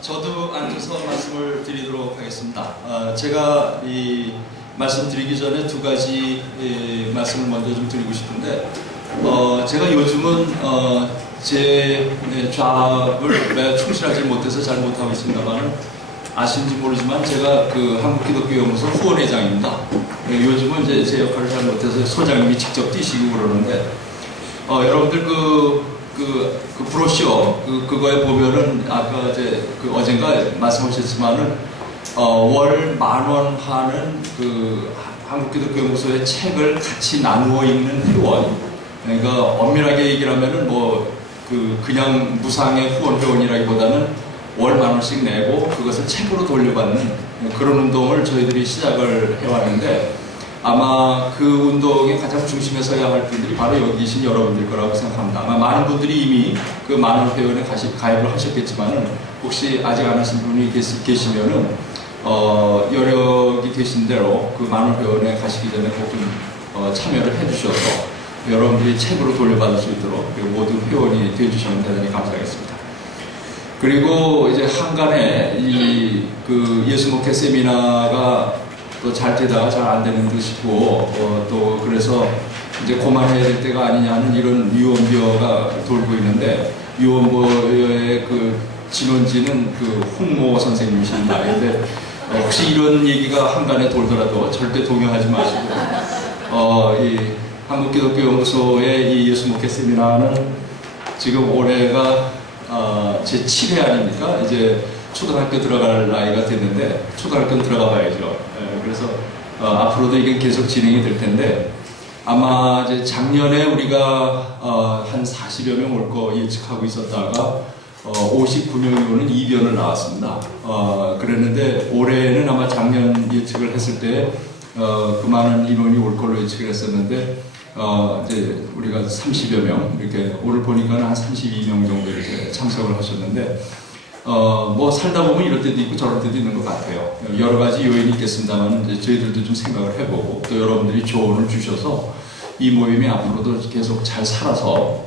저도 앉아서 말씀을 드리도록 하겠습니다. 제가 이 말씀드리기 전에 두 가지 말씀을 먼저 좀 드리고 싶은데, 제가 요즘은 제 잡을 매우 충실하지 못해서 잘 못하고 있습니다만, 아시는지 모르지만 제가 그 한국기독교연구소 후원회장입니다. 요즘은 이제 제 역할을 잘 못해서 소장님이 직접 뛰시고 그러는데, 여러분들 그 브로셔 그거에 보면은 아까 이제 어젠가 말씀하셨지만은 월 10,000원 하는 그 한국기독교연구소의 책을 같이 나누어 읽는 회원, 그러니까 엄밀하게 얘기를 하면은 그냥 무상의 후원 회원이라기보다는 월 10,000원씩 내고 그것을 책으로 돌려받는 그런 운동을 저희들이 시작을 해왔는데, 아마 그 운동의 가장 중심에 서야 할 분들이 바로 여기 계신 여러분들 거라고 생각합니다. 아마 많은 분들이 이미 그 만원 회원에 가입을 하셨겠지만은, 혹시 아직 안 하신 분이 계시면은 여력이 계신 대로 그 만원 회원에 가시기 전에 꼭 좀 참여를 해주셔서 여러분들이 책으로 돌려받을 수 있도록 모든 회원이 되어주시면 대단히 감사하겠습니다. 그리고 이제 한간에 그 예수 목회 세미나가 또 잘 되다가 잘 안 되는 듯 싶고, 또 그래서 이제 그만해야 될 때가 아니냐는 이런 유언비어가 돌고 있는데, 유언비어의 그 진원지는 그 홍모 선생님이십니다. 근데 혹시 이런 얘기가 한간에 돌더라도 절대 동요하지 마시고, 이 한국기독교연구소의 이 예수 목회 세미나는 지금 올해가 제 7회 아닙니까? 이제 초등학교 들어갈 나이가 됐는데, 초등학교는 들어가 봐야죠. 그래서 앞으로도 이게 계속 진행이 될 텐데, 아마 이제 작년에 우리가 한 40여 명 올 거 예측하고 있었다가 59명이 오는 이변을 나왔습니다. 그랬는데 올해는 아마 작년 예측을 했을 때 그 많은 인원이 올 걸로 예측을 했었는데, 이제 우리가 30여 명, 이렇게 오늘 보니까 한 32명 정도 이렇게 참석을 하셨는데, 뭐 살다 보면 이럴 때도 있고 저럴 때도 있는 것 같아요. 여러 가지 요인이 있겠습니다만, 저희들도 좀 생각을 해보고, 또 여러분들이 조언을 주셔서 이 모임이 앞으로도 계속 잘 살아서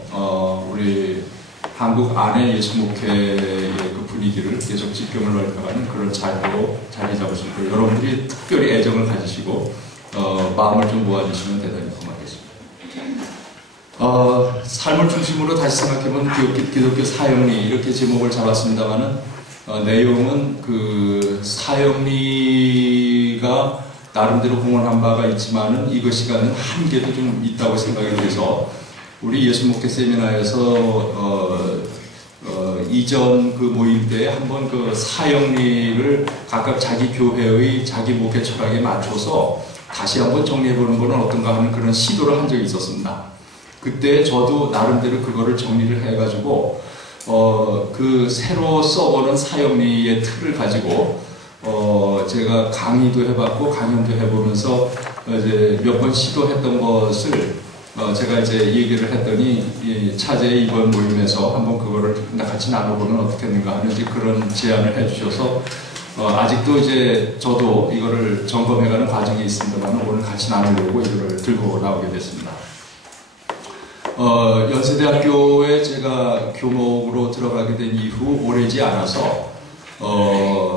우리 한국 안에 예수 목회의 그 분위기를 계속 지평을 넓혀가는 그런 자리로 자리 잡을 수 있고, 여러분들이 특별히 애정을 가지시고 마음을 좀 모아주시면 대단히 고맙겠습니다. 삶을 중심으로 다시 생각해본 기독교 사형리, 이렇게 제목을 잡았습니다만은, 내용은 그 사형리가 나름대로 공헌한 바가 있지만은 이것이 갖는 한계도 좀 있다고 생각이 돼서, 우리 예수 목회 세미나에서 이전 그 모임 때 한번 그 사형리를 각각 자기 교회의 자기 목회 철학에 맞춰서 다시 한번 정리해보는 것은 어떤가 하는 그런 시도를 한 적이 있었습니다. 그때 저도 나름대로 그거를 정리를 해가지고 그 새로 써보는 사형리의 틀을 가지고 제가 강의도 해봤고 강연도 해보면서 이제 몇 번 시도했던 것을 제가 이제 얘기를 했더니, 차제의 이번 모임에서 한번 그거를 같이 나눠보면 어떻겠는가 하는 이제 그런 제안을 해주셔서, 아직도 이제 저도 이거를 점검해가는 과정에 있습니다만, 오늘 같이 나누려고 이거를 들고 나오게 됐습니다. 연세대학교에 제가 교목으로 들어가게 된 이후 오래지 않아서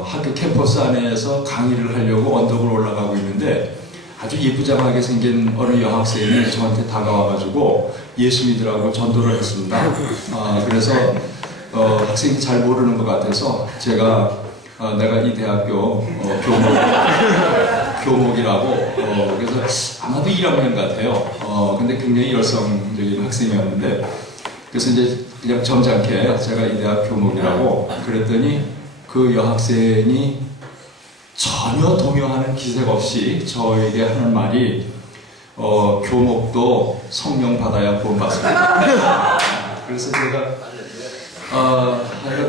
학교 캠퍼스 안에서 강의를 하려고 언덕을 올라가고 있는데, 아주 예쁘장하게 생긴 어느 여학생이 저한테 다가와가지고 예수 믿으라고 전도를 했습니다. 그래서 학생이 잘 모르는 것 같아서 제가 내가 이 대학교 교목이라고, 그래서 아마도 1학년 같아요. 근데 굉장히 열성적인 학생이었는데, 그래서 이제 그냥 점잖게 제가 이 대학 교목이라고 그랬더니, 그 여학생이 전혀 동요하는 기색 없이 저에게 하는 말이, 교목도 성령 받아야 구원받습니다. 그래서 제가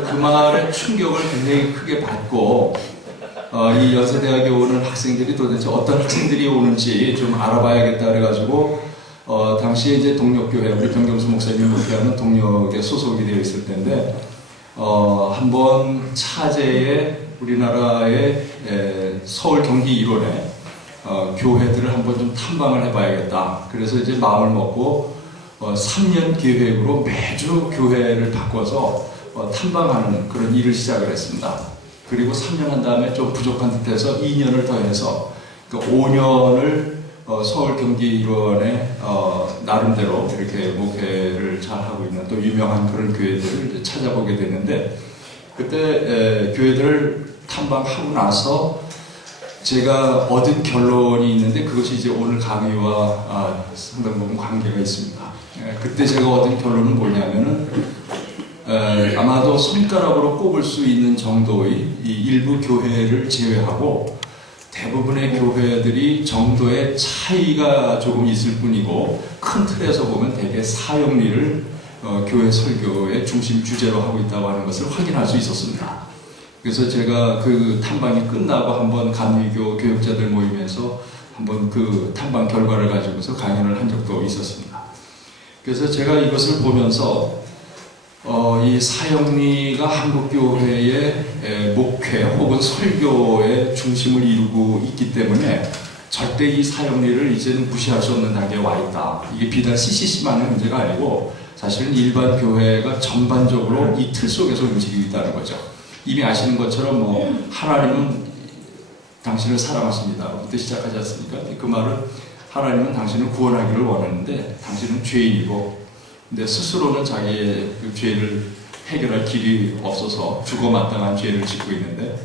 그 말에 충격을 굉장히 크게 받고, 이 연세대학에 오는 학생들이 도대체 어떤 학생들이 오는지 좀 알아봐야겠다 그래가지고, 당시에 이제 동력교회, 우리 변경수 목사님 목회하는 동력에 소속이 되어 있을 텐데, 한번 차제에 우리나라의 서울 경기 일원에 교회들을 한번 좀 탐방을 해봐야겠다. 그래서 이제 마음을 먹고 3년 계획으로 매주 교회를 바꿔서 탐방하는 그런 일을 시작을 했습니다. 그리고 3년 한 다음에 좀 부족한 듯해서 2년을 더해서 그 5년을 서울경기일원에 나름대로 이렇게 목회를 잘 하고 있는 또 유명한 그런 교회들을 이제 찾아보게 되는데, 그때 교회들을 탐방하고 나서 제가 얻은 결론이 있는데, 그것이 이제 오늘 강의와 상당 부분 관계가 있습니다. 그때 제가 얻은 결론은 뭐냐면은 아마도 손가락으로 꼽을 수 있는 정도의 이 일부 교회를 제외하고 대부분의 교회들이 정도의 차이가 조금 있을 뿐이고, 큰 틀에서 보면 대개 사형리를 교회 설교의 중심 주제로 하고 있다고 하는 것을 확인할 수 있었습니다. 그래서 제가 그 탐방이 끝나고 한번 감리교 교육자들 모임에서 한번 그 탐방 결과를 가지고서 강연을 한 적도 있었습니다. 그래서 제가 이것을 보면서 이 사형리가 한국교회의 목회 혹은 설교의 중심을 이루고 있기 때문에 절대 이 사형리를 이제는 무시할 수 없는 단계에 와 있다. 이게 비단 CCC만의 문제가 아니고 사실은 일반 교회가 전반적으로 이 틀 속에서 움직이고 있다는 거죠. 이미 아시는 것처럼 하나님은 당신을 사랑하십니다. 그때 시작하지 않습니까? 그 말은 하나님은 당신을 구원하기를 원하는데 당신은 죄인이고, 근데 스스로는 자기의 그 죄를 해결할 길이 없어서 죽어 마땅한 죄를 짓고 있는데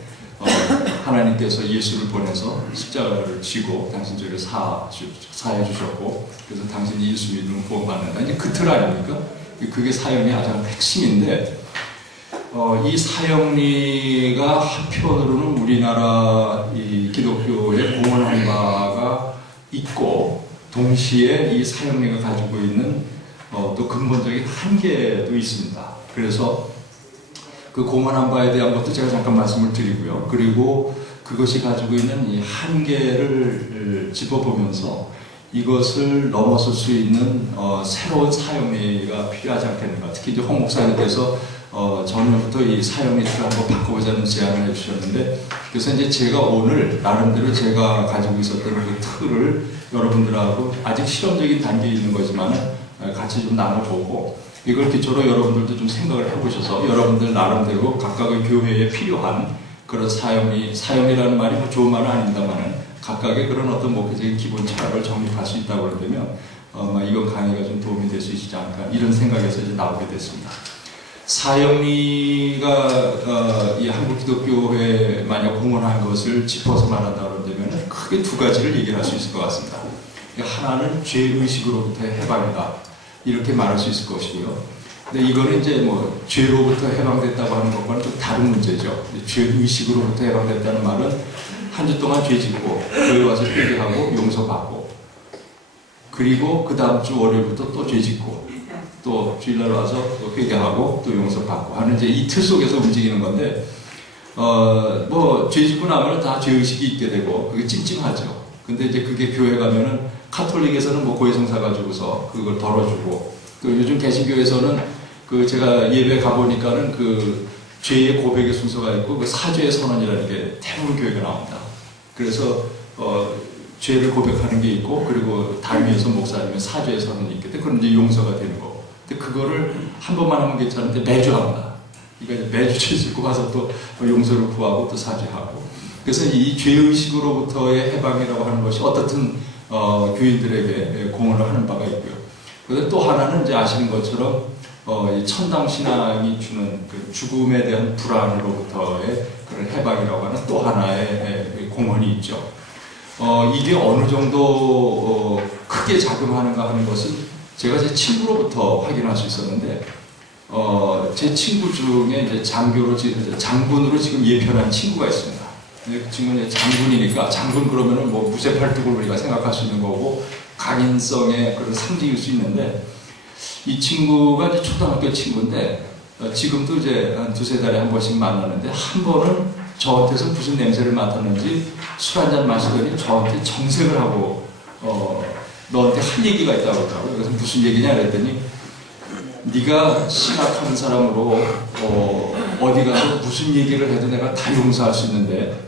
하나님께서 예수를 보내서 십자가를 지고 당신 죄를 사해 주셨고, 그래서 당신이 예수 믿으면 구원받는다. 이제 그 틀 아닙니까? 그게 사형의 가장 핵심인데, 이 사형리가 한편으로는 우리나라 이 기독교의 공헌한 바가 있고, 동시에 이 사형리가 가지고 있는 또 근본적인 한계도 있습니다. 그래서 그 공헌한 바에 대한 것도 제가 잠깐 말씀을 드리고요. 그리고 그것이 가지고 있는 이 한계를 짚어보면서 이것을 넘어설 수 있는 새로운 사형리가 필요하지 않겠는가. 특히 이제 홍 목사님께서 전부터 이 사형리를 한번 바꿔보자는 제안을 해주셨는데, 그래서 이제 제가 오늘 나름대로 제가 가지고 있었던 그 틀을 여러분들하고 아직 실험적인 단계에 있는 거지만 같이 좀 나눠보고, 이걸 기초로 여러분들도 좀 생각을 해보셔서 여러분들 나름대로 각각의 교회에 필요한 그런 사형이라는 말이 뭐 좋은 말은 아닙니다만 각각의 그런 어떤 목회적인 기본 철학을 정립할 수 있다고 그러면 이건 강의가 좀 도움이 될 수 있지 않을까, 이런 생각에서 이제 나오게 됐습니다. 사형리가 이 한국 기독교회 만약 공헌한 것을 짚어서 말한다 그러면 크게 두 가지를 얘기할 수 있을 것 같습니다. 하나는 죄의식으로부터의 해방이다, 이렇게 말할 수 있을 것이고요. 근데 이거는 이제 죄로부터 해방됐다고 하는 것과는 좀 다른 문제죠. 죄의식으로부터 해방됐다는 말은 한 주 동안 죄 짓고 교회 와서 회개하고 용서받고, 그리고 그 다음 주 월요일부터 또 죄 짓고 또 주일날 와서 또 회개하고 또 용서받고 하는 이제 이 틀 속에서 움직이는 건데, 죄 짓고 나면 다 죄의식이 있게 되고 그게 찜찜하죠. 근데 이제 그게 교회 가면은 카톨릭에서는 고해성사 가지고서 그걸 덜어주고, 또 요즘 개신교에서는 그 제가 예배 가보니까는 그 죄의 고백의 순서가 있고 그 사죄의 선언이라는 게 대부분 교회가 나옵니다. 그래서 죄를 고백하는 게 있고, 그리고 당위에서 목사님은 사죄의 선언이 있기 때문에 그런 이제 용서가 되는 거고. 근데 그거를 한 번만 하면 괜찮은데 매주 합니다. 그러니까 매주 죄 짓고 가서 또 용서를 구하고 또 사죄하고. 그래서 이 죄의식으로부터의 해방이라고 하는 것이 어떻든 교인들에게 공헌을 하는 바가 있고요. 그런데 또 하나는 이제 아시는 것처럼 이 천당 신앙이 주는 그 죽음에 대한 불안으로부터의 그런 해방이라고 하는 또 하나의 공헌이 있죠. 이게 어느 정도 크게 작용하는가 하는 것은 제가 제 친구로부터 확인할 수 있었는데, 제 친구 중에 이제 장군으로 지금 예편한 친구가 있습니다. 그 친구는 장군이니까, 장군 그러면은 무쇠팔뚝을 우리가 생각할 수 있는 거고 강인성의 그런 상징일 수 있는데, 이 친구가 이제 초등학교 친구인데 지금도 이제 한 두세 달에 한 번씩 만나는데, 한 번은 저한테서 무슨 냄새를 맡았는지 술 한잔 마시더니 저한테 정색을 하고 너한테 할 얘기가 있다고 그러더라고요. 그래서 무슨 얘기냐 그랬더니, 네가 신학하는 사람으로 어디 가서 무슨 얘기를 해도 내가 다 용서할 수 있는데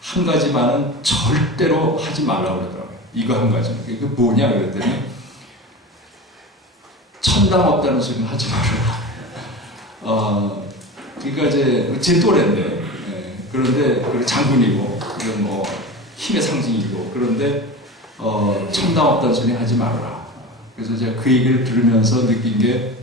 한 가지만은 절대로 하지 말라고 그러더라고요. 이거 한 가지. 그게 뭐냐 그랬더니, 천당 없다는 소리는 하지 말아라. 그러니까 이제 제 또래인데, 예, 그런데 장군이고, 뭐 힘의 상징이고, 그런데 첨당 없다는 소리 하지 말아라. 그래서 제가 그 얘기를 들으면서 느낀 게,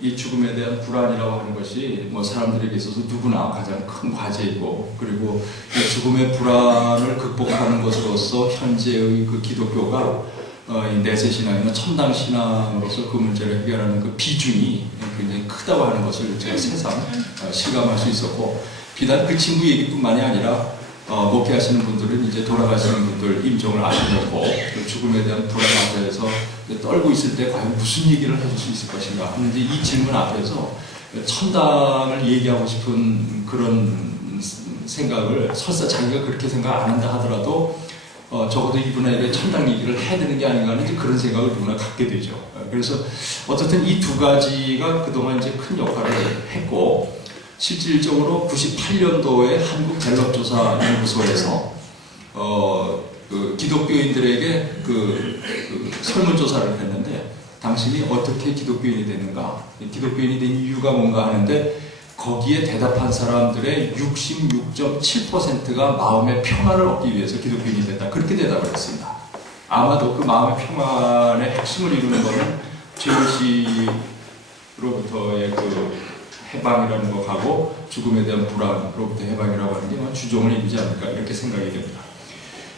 이 죽음에 대한 불안이라고 하는 것이 뭐 사람들에게 있어서 누구나 가장 큰 과제이고, 그리고 이 죽음의 불안을 극복하는 것으로서 현재의 그 기독교가 이 내세신앙이나 첨당신앙으로서 그 문제를 해결하는 그 비중이 굉장히 크다고 하는 것을 제가 새삼 실감할 수 있었고, 비단 그 친구 얘기뿐만이 아니라 목회하시는 분들은 이제 돌아가시는 분들 임종을 아시고 그 죽음에 대한 불안 앞에서 떨고 있을 때 과연 무슨 얘기를 해줄 수 있을 것인가 하는 이 질문 앞에서 첨당을 얘기하고 싶은 그런 생각을 설사 자기가 그렇게 생각 안 한다 하더라도 적어도 이분에게 첨당 얘기를 해야 되는 게 아닌가 하는 그런 생각을 누구나 갖게 되죠. 그래서 어쨌든 이 두 가지가 그동안 이제 큰 역할을 했고, 실질적으로 98년도에 한국갤럽조사연구소에서 그 기독교인들에게 그 설문조사를 했는데, 당신이 어떻게 기독교인이 됐는가, 기독교인이 된 이유가 뭔가 하는데, 거기에 대답한 사람들의 66.7%가 마음의 평안을 얻기 위해서 기독교인이 됐다, 그렇게 대답을 했습니다. 아마도 그 마음의 평안의 핵심을 이루는 것은 죄의식으로부터의 그 해방이라는 것하고 죽음에 대한 불안으로부터 해방이라고 하는 게 주종을 이루지 않을까, 이렇게 생각이 됩니다.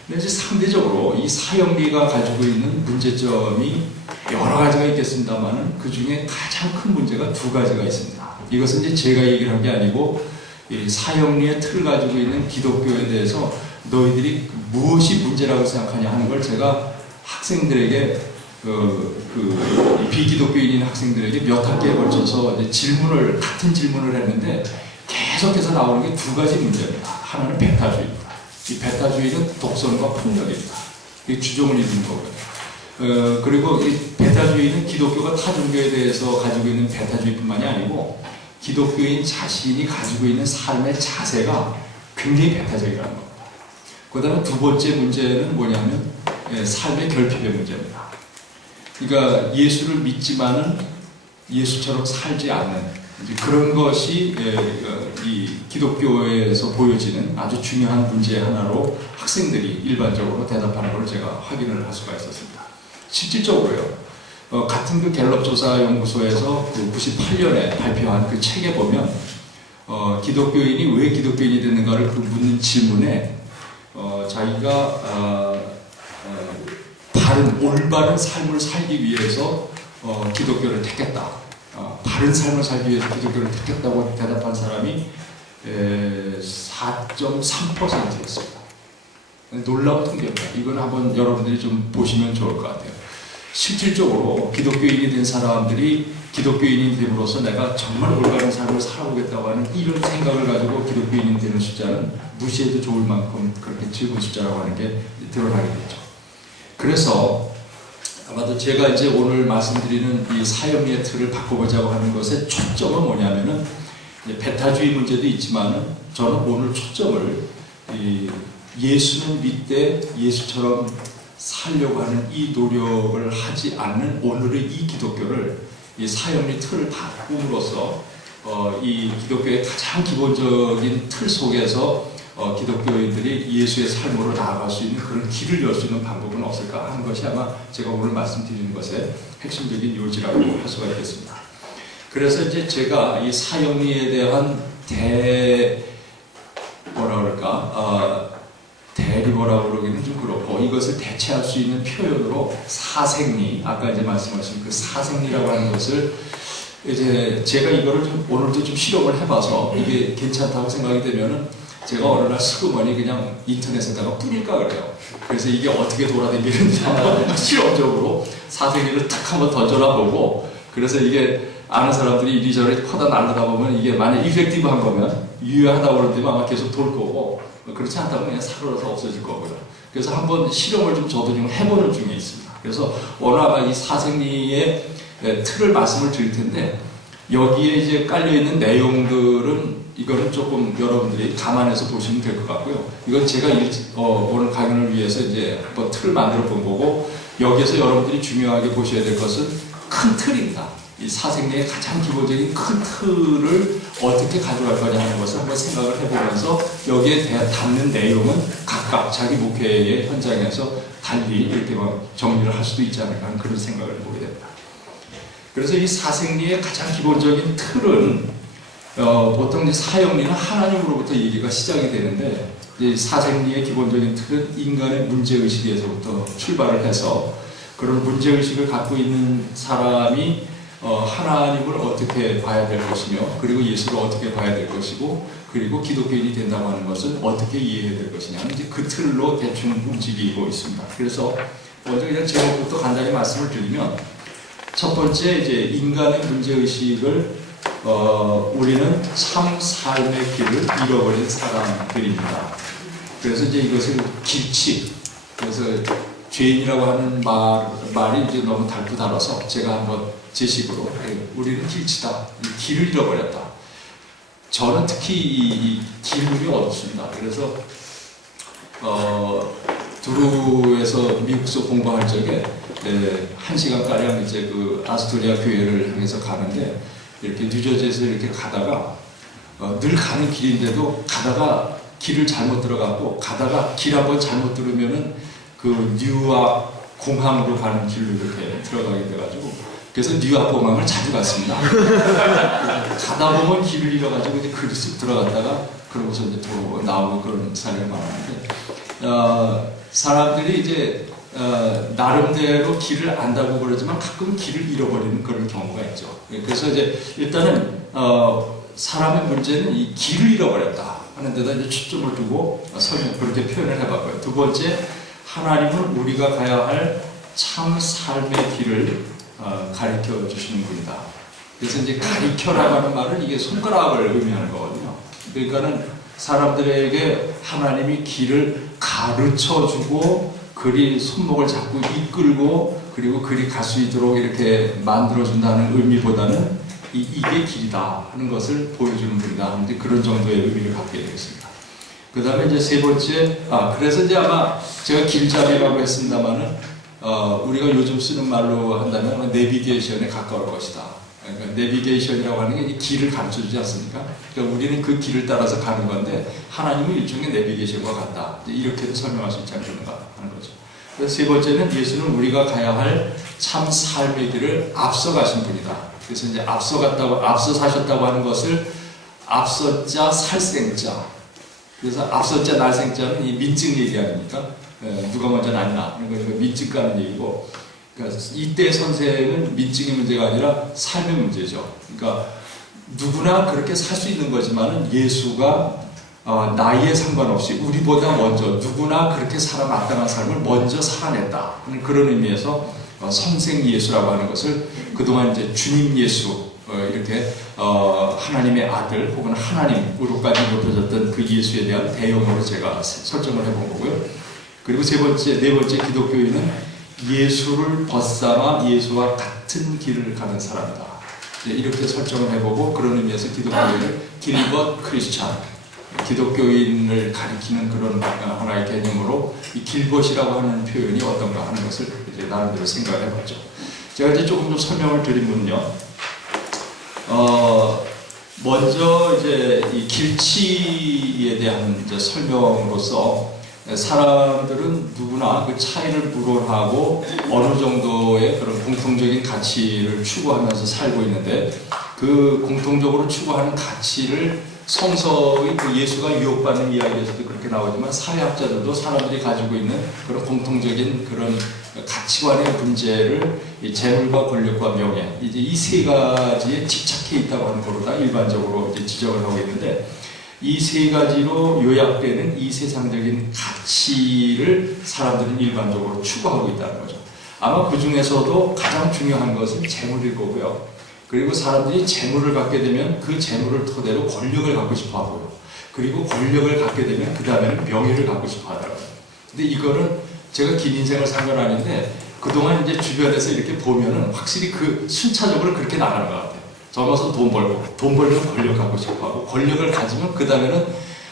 근데 이제 상대적으로 이 사형리가 가지고 있는 문제점이 여러 가지가 있겠습니다만은 그 중에 가장 큰 문제가 두 가지가 있습니다. 이것은 이제 제가 얘기를 한 게 아니고, 이 사형리의 틀을 가지고 있는 기독교에 대해서 너희들이 무엇이 문제라고 생각하냐 하는 걸 제가 학생들에게 비기독교인인 학생들에게 몇 학기에 걸쳐서 이제 같은 질문을 했는데, 계속해서 나오는 게 두 가지 문제입니다. 하나는 배타주의입니다. 이 배타주의는 독선과 폭력입니다. 이게 주종을 이루는 거고요. 그리고 이 배타주의는 기독교가 타 종교에 대해서 가지고 있는 배타주의뿐만이 아니고, 기독교인 자신이 가지고 있는 삶의 자세가 굉장히 배타적이라는 겁니다. 그 다음에 두 번째 문제는 뭐냐면, 삶의 결핍의 문제입니다. 그러니까 예수를 믿지만은 예수처럼 살지 않는 그런 것이 이 기독교에서 보여지는 아주 중요한 문제의 하나로 학생들이 일반적으로 대답하는 걸 제가 확인을 할 수가 있었습니다. 실질적으로요, 같은 그 갤럽조사연구소에서 그 98년에 발표한 그 책에 보면 기독교인이 왜 기독교인이 됐는가를 그 묻는 질문에 자기가 올바른 삶을 살기 위해서 기독교를 택했다, 바른 삶을 살기 위해서 기독교를 택했다고 대답한 사람이 4.3%였습니다. 놀라운 통계입니다. 이건 한번 여러분들이 좀 보시면 좋을 것 같아요. 실질적으로 기독교인이 된 사람들이 기독교인이 됨으로써 내가 정말 올바른 삶을 살아보겠다고 하는 이런 생각을 가지고 기독교인이 되는 숫자는 무시해도 좋을 만큼 그렇게 적은 숫자라고 하는 게 드러나게 되죠. 그래서 아마도 제가 이제 오늘 말씀드리는 이 사형리의 틀을 바꿔보자고 하는 것의 초점은 뭐냐면은, 배타주의 문제도 있지만은 저는 오늘 초점을 예수는 믿되 예수처럼 살려고 하는 이 노력을 하지 않는 오늘의 이 기독교를, 이 사형리 틀을 바꿈으로써 이 기독교의 가장 기본적인 틀 속에서 기독교인들이 예수의 삶으로 나아갈 수 있는 그런 길을 열 수 있는 방법은 없을까 하는 것이 아마 제가 오늘 말씀드리는 것의 핵심적인 요지라고 할 수가 있겠습니다. 그래서 이제 제가 이 사형리에 대한 대리보라고 그러기는 좀 그렇고, 이것을 대체할 수 있는 표현으로 사생리, 아까 이제 말씀하신 그 사생리라고 하는 것을 이제 제가 이거를 좀 오늘도 좀 실험을 해봐서 이게 괜찮다고 생각이 되면은 제가 어느 날 슬그머니 그냥 인터넷에다가 뿌릴까 그래요. 그래서 이게 어떻게 돌아다니는지 실험적으로 사생리를 탁 한번 던져놔 보고, 그래서 이게 아는 사람들이 이리저리 커다 날르다 보면 이게 만약 이펙티브한 거면, 유효하다고 그러면 아마 계속 돌 거고, 그렇지 않다면 그냥 사그러서 없어질 거고요. 그래서 한번 실험을 좀 저도 좀 해보는 중에 있습니다. 그래서 오늘 아마 이 사생리의 틀을 말씀을 드릴 텐데, 여기에 이제 깔려있는 내용들은 이거는 조금 여러분들이 감안해서 보시면 될 것 같고요. 이건 제가 오늘 강연을 위해서 이제 한번 틀을 만들어 본 거고, 여기에서 여러분들이 중요하게 보셔야 될 것은 큰 틀입니다. 이 사생리의 가장 기본적인 큰 틀을 어떻게 가져갈 거냐 하는 것을 한번 생각을 해보면서 여기에 담는 내용은 각각 자기 목회의 현장에서 달리 이렇게 정리를 할 수도 있지 않을까 하는 그런 생각을 해보게 됩니다. 그래서 이 사생리의 가장 기본적인 틀은 보통 이제 사형리는 하나님으로부터 얘기가 시작이 되는데, 이 사생리의 기본적인 틀은 인간의 문제의식에서부터 출발을 해서 그런 문제의식을 갖고 있는 사람이 하나님을 어떻게 봐야 될 것이며, 그리고 예수를 어떻게 봐야 될 것이고, 그리고 기독교인이 된다고 하는 것을 어떻게 이해해야 될 것이냐, 이제 그 틀로 대충 움직이고 있습니다. 그래서 먼저 그냥 제목부터 간단히 말씀을 드리면, 첫 번째 이제 인간의 문제의식을 우리는 참 삶의 길을 잃어버린 사람들입니다. 그래서 이제 이것을 길치, 그래서 죄인이라고 하는 말이 이제 너무 달고 달아서 제가 한번 제 식으로 우리는 길치다, 길을 잃어버렸다. 저는 특히 이 길물이 어둡습니다. 그래서 두루에서 미국서 공부할 적에 1시간가량 이제 그 아스토리아 교회를 향해서 가는데, 이렇게 뉴저지에서 이렇게 가다가 늘 가는 길인데도 가다가 길을 잘못 들어가고, 가다가 길 한번 잘못 들으면은 그 뉴욕 공항으로 가는 길로 이렇게 들어가게 돼가지고, 그래서 뉴욕 공항을 자주 갔습니다. 가다 보면 길을 잃어가지고 이제 글이 쑥 들어갔다가 그러고서 이제 나오고 그런 사례가 많은데, 사람들이 이제 나름대로 길을 안다고 그러지만 가끔 길을 잃어버리는 그런 경우가 있죠. 그래서 이제 일단은 사람의 문제는 이 길을 잃어버렸다 하는 데다 이제 초점을 두고 그렇게 표현을 해봤고요. 두 번째, 하나님은 우리가 가야 할 참 삶의 길을 가르쳐 주시는 분이다. 그래서 이제 가르쳐라고 하는 말은 이게 손가락을 의미하는 거거든요. 그러니까는 사람들에게 하나님이 길을 가르쳐 주고, 그리 손목을 잡고 이끌고, 그리고 그리 갈 수 있도록 이렇게 만들어준다는 의미보다는 이게 길이다 하는 것을 보여주는 분이다. 이제 그런 정도의 의미를 갖게 되겠습니다. 그 다음에 이제 세 번째, 그래서 이제 아마 제가 길잡이라고 했습니다만은, 우리가 요즘 쓰는 말로 한다면 내비게이션에 가까울 것이다. 그러니까 내비게이션이라고 하는 게 이 길을 가르쳐 주지 않습니까? 그러니까 우리는 그 길을 따라서 가는 건데, 하나님은 일종의 내비게이션과 같다. 이렇게도 설명할 수 있지 않겠는가 하는 거죠. 그래서 세 번째는, 예수는 우리가 가야 할 참 삶의 길을 앞서 가신 분이다. 그래서 이제 앞서 사셨다고 하는 것을 앞서자 살생자. 그래서 앞서자 날생자는 이 민증 얘기 아닙니까? 누가 먼저 났나? 그러니까 민증 까는 얘기고, 그러니까 이때 선생은 민증의 문제가 아니라 삶의 문제죠. 그러니까 누구나 그렇게 살 수 있는 거지만은 예수가 나이에 상관없이 우리보다 먼저 누구나 그렇게 살아 마땅한 삶을 먼저 살아냈다 하는 그런 의미에서 선생 예수라고 하는 것을 그동안 이제 주님 예수, 이렇게 하나님의 아들 혹은 하나님으로까지 높여졌던 그 예수에 대한 대용으로 제가 설정을 해본 거고요. 그리고 네 번째 기독교인은 예수를 벗삼아 예수와 같은 길을 가는 사람이다. 이렇게 설정을 해보고, 그런 의미에서 기독교인을 길벗 크리스찬, 기독교인을 가리키는 그런 하나의 개념으로 이 길벗이라고 하는 표현이 어떤가 하는 것을 이제 나름대로 생각을 해봤죠. 제가 이제 조금 좀 설명을 드리면요. 먼저 이제 이 길치에 대한 이제 설명으로서, 사람들은 누구나 그 차이를 불허하고 어느 정도의 그런 공통적인 가치를 추구하면서 살고 있는데, 그 공통적으로 추구하는 가치를 성서의 그 예수가 유혹받는 이야기에서도 그렇게 나오지만, 사회학자들도 사람들이 가지고 있는 그런 공통적인 그런 가치관의 문제를 이 재물과 권력과 명예, 이제 이 세 가지에 집착해 있다고 하는 거로 다 일반적으로 이제 지적을 하고 있는데, 이 세 가지로 요약되는 이 세상적인 가치를 사람들은 일반적으로 추구하고 있다는 거죠. 아마 그 중에서도 가장 중요한 것은 재물일 거고요. 그리고 사람들이 재물을 갖게 되면 그 재물을 토대로 권력을 갖고 싶어 하고요. 그리고 권력을 갖게 되면 그 다음에는 명예를 갖고 싶어 하더라고요. 근데 이거는 제가 긴 인생을 산 건 아닌데, 그동안 이제 주변에서 이렇게 보면은 확실히 그 순차적으로 그렇게 나가는 것 같아요. 젊어서 돈 벌고, 돈 벌면 권력 갖고 싶어 하고, 권력을 가지면 그 다음에는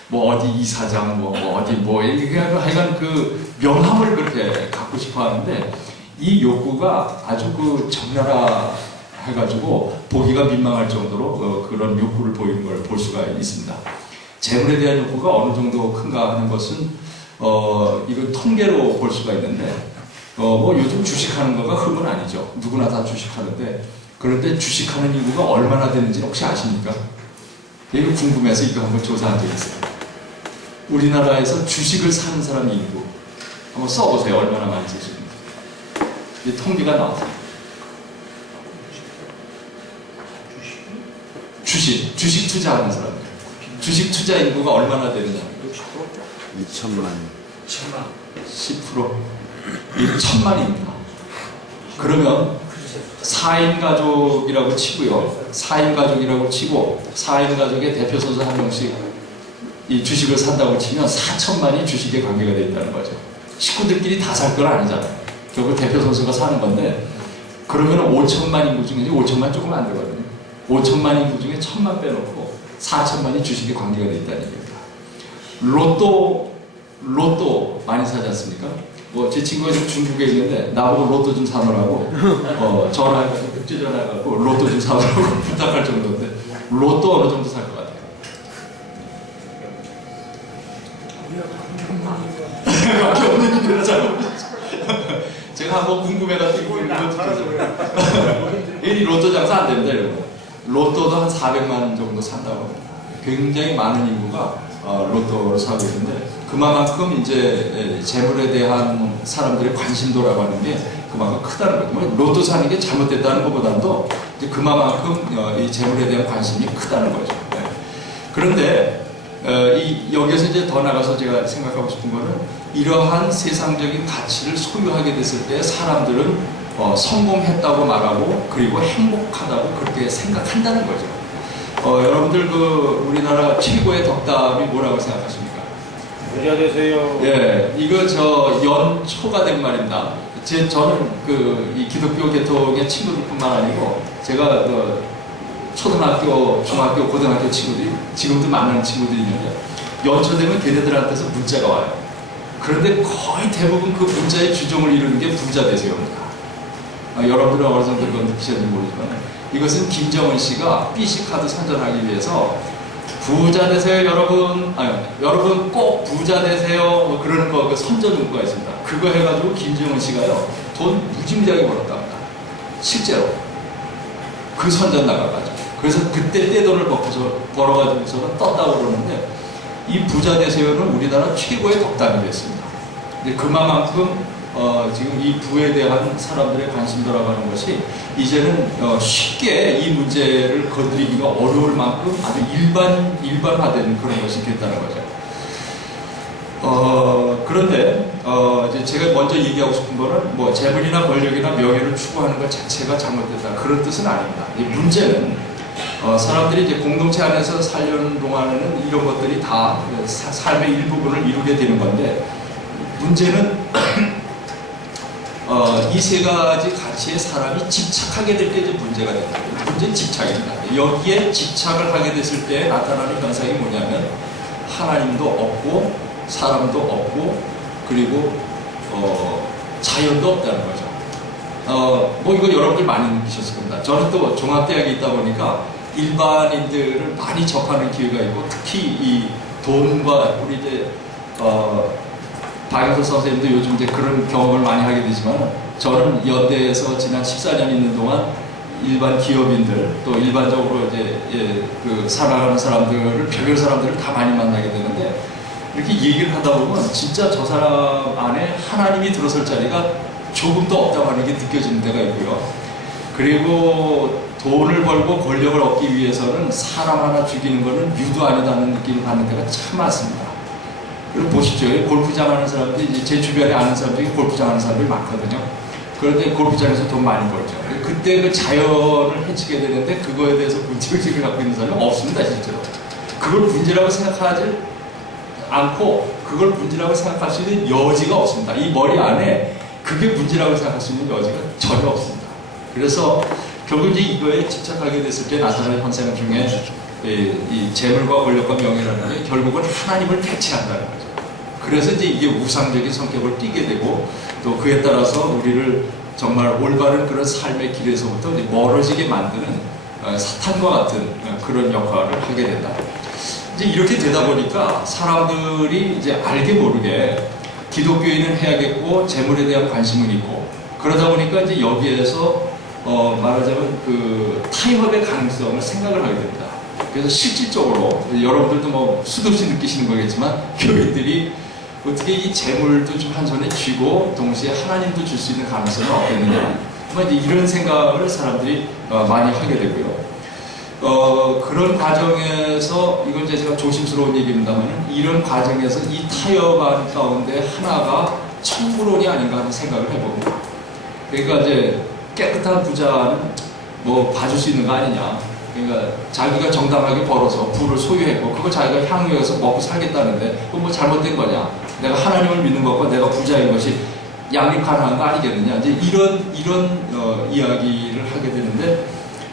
뭐 어디 이사장, 이게 하여간 그 명함을 그렇게 갖고 싶어 하는데, 이 욕구가 아주 그 적나라하게 해가지고 보기가 민망할 정도로 그런 욕구를 보이는 걸 볼 수가 있습니다. 재물에 대한 욕구가 어느 정도 큰가 하는 것은 이건 통계로 볼 수가 있는데 뭐 요즘 주식하는 거가 흠은 아니죠. 누구나 다 주식하는데 그런데 주식하는 인구가 얼마나 되는지 혹시 아십니까? 이거 궁금해서 이거 한번 조사한 적이 있어요. 우리나라에서 주식을 사는 사람 인구 한번 써보세요. 얼마나 많이 쓰시는지. 이 통계가 나왔어요. 주식 투자하는 사람들. 주식 투자 인구가 얼마나 되느냐. 2천만. 10%. 1천만입니다. 그러면 4인 가족이라고 치고요. 4인 가족이라고 치고 4인 가족의 대표 선수 한 명씩 이 주식을 산다고 치면 4천만이 주식에 관계가 되어 있다는 거죠. 식구들끼리 다 살 건 아니잖아요. 결국 대표 선수가 사는 건데 그러면 5천만 인구 중에 5천만 조금 안 되거든요. 5천만 인구 중에 1,000만 빼놓고 4천만이 주식에 관계가 되어 있다는 얘기입니다. 로또 많이 사지 않습니까? 뭐 제 친구가 지금 중국에 있는데 나보고 로또 좀 사놓으라고 전화해가지고 급제 전화해가지고 로또 좀 사놓으라고 부탁할 정도인데 로또 어느 정도 살 것 같아요? 밖에 없는 일이라 잘 모르겠어요. 제가 한번 궁금해가지고 이거 듣겠어요. 이 로또 장사 안 됩니다. 이러고. 로또도 한 400만 정도 산다고 합니다. 굉장히 많은 인구가 로또를 사고 있는데 그만큼 이제 재물에 대한 사람들의 관심도라고 하는 게 그만큼 크다는 거죠. 로또 사는 게 잘못됐다는 것보다도 이제 그만큼 이 재물에 대한 관심이 크다는 거죠. 네. 그런데 여기서 이제 더 나가서 제가 생각하고 싶은 거는 이러한 세상적인 가치를 소유하게 됐을 때 사람들은 성공했다고 말하고 그리고 행복하다고 그렇게 생각한다는 거죠. 여러분들 우리나라 최고의 덕담이 뭐라고 생각하십니까? 부자 되세요. 예, 이거 연초가 된 말입니다. 저는 이 기독교 계통의 친구들뿐만 아니고 제가 초등학교, 중학교, 고등학교 친구들이 지금도 만나는 친구들이 있는데 연초 되면 걔네들한테서 문자가 와요. 그런데 거의 대부분 그 문자의 주종을 이루는 게 부자 되세요입니다. 여러분들은 어느 정도 그건 느끼셨는지 모르지만 이것은 김정은 씨가 PC 카드 선전하기 위해서 부자 되세요 여러분, 여러분 꼭 부자 되세요 뭐 그러는 그 선전 문구가 있습니다. 그거 해가지고 김정은 씨가요 돈 무지무지하게 벌었다 합니다. 실제로 그 선전 나가가지고 그래서 그때 떼돈을 벌어가지고서는 떴다고 그러는데 이 부자 되세요는 우리나라 최고의 덕담이 됐습니다. 근데 그만큼 지금 이 부에 대한 사람들의 관심도라고 하는 것이 이제는 쉽게 이 문제를 건드리기가 어려울 만큼 아주 일반화된 그런 것이 됐다는 거죠. 그런데 이제 제가 먼저 얘기하고 싶은 거는 뭐 재물이나 권력이나 명예를 추구하는 것 자체가 잘못됐다 그런 뜻은 아닙니다. 이 문제는 사람들이 이제 공동체 안에서 살려는 동안에는 이런 것들이 다 삶의 일부분을 이루게 되는 건데 문제는 이 세 가지 가치에 사람이 집착하게 될 때 이제 문제가 됩니다. 문제는 집착입니다. 여기에 집착을 하게 됐을 때 나타나는 현상이 뭐냐면 하나님도 없고 사람도 없고 그리고 자연도 없다는 거죠. 뭐 이거 여러분들 많이 느끼셨을 겁니다. 저는 또 종합대학에 있다 보니까 일반인들을 많이 접하는 기회가 있고 특히 이 돈과 우리 이제 박영서 선생님도 요즘 이제 그런 경험을 많이 하게 되지만 저는 연대에서 지난 14년 있는 동안 일반 기업인들 또 일반적으로 이제 살아가는 사람들을 별별 사람들을 다 많이 만나게 되는데 이렇게 얘기를 하다 보면 진짜 저 사람 안에 하나님이 들어설 자리가 조금도 없다고 하는 게 느껴지는 데가 있고요. 그리고 돈을 벌고 권력을 얻기 위해서는 사람 하나 죽이는 것은 유도 아니다는 느낌을 받는 데가 참 많습니다. 그리고 보십시오. 골프장 하는 사람들이 이제 제 주변에 아는 사람 중에 골프장 하는 사람들이 많거든요. 그런데 골프장에서 돈 많이 벌죠. 그때 그 자연을 해치게 되는데 그거에 대해서 문제의식을 갖고 있는 사람은 없습니다, 실제로. 그걸 문제라고 생각하지 않고 그걸 문제라고 생각할 수 있는 여지가 없습니다. 이 머리 안에 그게 문제라고 생각할 수 있는 여지가 전혀 없습니다. 그래서 결국 이제 이거에 집착하게 됐을 때 나타나는 현상 중에 이 재물과 권력과 명예라는 게 결국은 하나님을 대체한다는 거죠. 그래서 이제 이게 우상적인 성격을 띠게 되고 또 그에 따라서 우리를 정말 올바른 그런 삶의 길에서부터 이제 멀어지게 만드는 사탄과 같은 그런 역할을 하게 된다. 이제 이렇게 되다 보니까 사람들이 이제 알게 모르게 기독교인은 해야겠고 재물에 대한 관심은 있고 그러다 보니까 이제 여기에서 말하자면 그 타협의 가능성을 생각을 하게 됩니다. 그래서 실질적으로 여러분들도 뭐 수도 없이 느끼시는 거겠지만 교인들이 어떻게 이 재물도 좀 한 손에 쥐고 동시에 하나님도 줄 수 있는 가능성은 없겠느냐. 이제 이런 생각을 사람들이 많이 하게 되고요. 그런 과정에서 이건 이제 제가 조심스러운 얘기입니다만 이런 과정에서 이 타협안 가운데 하나가 청부론이 아닌가 하는 생각을 해봅니다. 그러니까 이제 깨끗한 부자는 뭐 봐줄 수 있는 거 아니냐. 그러니까 자기가 정당하게 벌어서 부를 소유했고 그거 자기가 향유해서 먹고 살겠다는데 그거 뭐 잘못된 거냐. 내가 하나님을 믿는 것과 내가 부자인 것이 양립 가능한 거 아니겠느냐. 이제 이런 이야기를 하게 되는데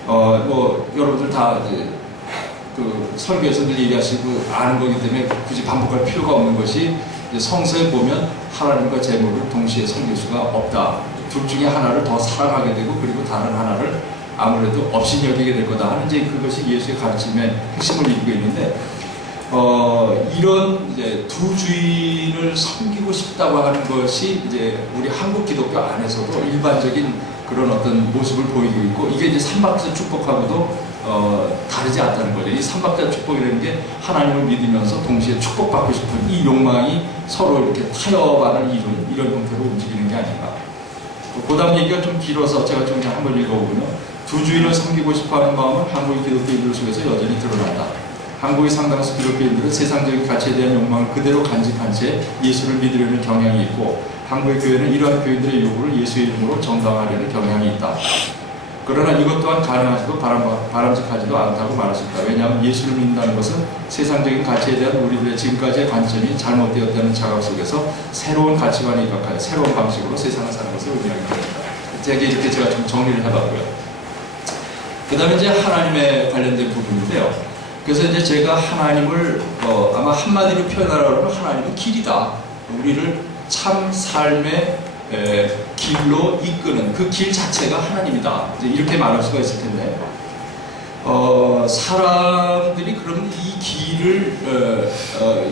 뭐 여러분들 다 이제 그 설교에서 늘 얘기하시고 아는 거기 때문에 굳이 반복할 필요가 없는 것이 이제 성서에 보면 하나님과 재물을 동시에 섬길 수가 없다. 둘 중에 하나를 더 사랑하게 되고 그리고 다른 하나를 아무래도 없이 여기게 될 거다 하는 이제 그것이 예수의 가르침의 핵심을 이루고 있는데 이런 이제 두 주인을 섬기고 싶다고 하는 것이 이제 우리 한국 기독교 안에서도 일반적인 그런 어떤 모습을 보이고 있고 이게 이제 삼박자 축복하고도 다르지 않다는 거죠. 이 삼박자 축복이라는 게 하나님을 믿으면서 동시에 축복받고 싶은 이 욕망이 서로 이렇게 타협안을 이룬 이런 형태로 움직이는 게 아닌가. 그 다음 얘기가 좀 길어서 제가 좀 한번 읽어보면요. 두 주인을 섬기고 싶어하는 마음은 한국의 기독교인들 속에서 여전히 드러난다. 한국의 상당수 기독교인들은 세상적인 가치에 대한 욕망을 그대로 간직한 채 예수를 믿으려는 경향이 있고 한국의 교회는 이러한 교인들의 요구를 예수의 이름으로 정당화하려는 경향이 있다. 그러나 이것 또한 가능하지도 바람직하지도 않다고 말할 수 있다. 왜냐하면 예수를 믿는다는 것은 세상적인 가치에 대한 우리들의 지금까지의 관점이 잘못되었다는 자각 속에서 새로운 가치관에 입각하여 새로운 방식으로 세상을 사는 것을 의미하게 됩니다. 이렇게 제가 좀 정리를 해봤고요. 그 다음에 이제 하나님에 관련된 부분인데요. 그래서 이제 제가 하나님을 아마 한마디로 표현하라면 하나님은 길이다. 우리를 참 삶의 길로 이끄는 그 길 자체가 하나님이다. 이제 이렇게 말할 수가 있을 텐데 사람들이 그럼 이 길을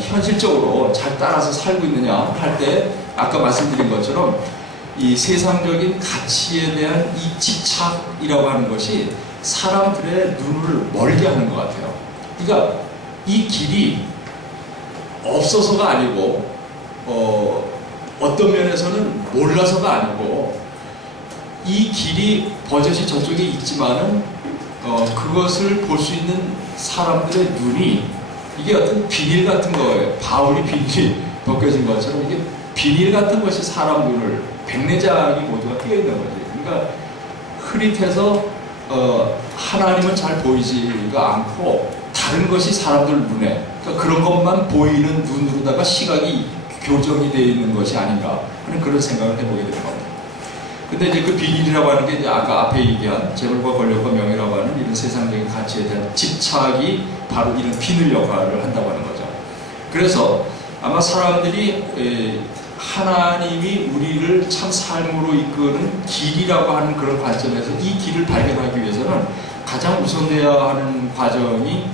현실적으로 잘 따라서 살고 있느냐 할 때 아까 말씀드린 것처럼 이 세상적인 가치에 대한 이 집착이라고 하는 것이 사람들의 눈을 멀게 하는 것 같아요. 그러니까 이 길이 없어서가 아니고 어떤 면에서는 몰라서가 아니고 이 길이 버젓이 저쪽에 있지만은 그것을 볼 수 있는 사람들의 눈이 이게 어떤 비닐 같은 거예요. 바울이 비닐이 벗겨진 것처럼 이게 비닐 같은 것이 사람 눈을 백내장이 모두가 끼어 있는 거지. 그러니까 흐릿해서 하나님은 잘 보이지가 않고 다른 것이 사람들 눈에 그러니까 그런 것만 보이는 눈으로다가 시각이 교정이 되어 있는 것이 아닌가 하는 그런 생각을 해보게 되는 겁니다. 근데 이제 그 비닐이라고 하는 게 이제 아까 앞에 얘기한 재물과 권력과 명예라고 하는 이런 세상적인 가치에 대한 집착이 바로 이런 비늘 역할을 한다고 하는 거죠. 그래서 아마 사람들이 하나님이 우리를 참 삶으로 이끄는 길이라고 하는 그런 관점에서 이 길을 발견하기 위해서는 가장 우선돼야 하는 과정이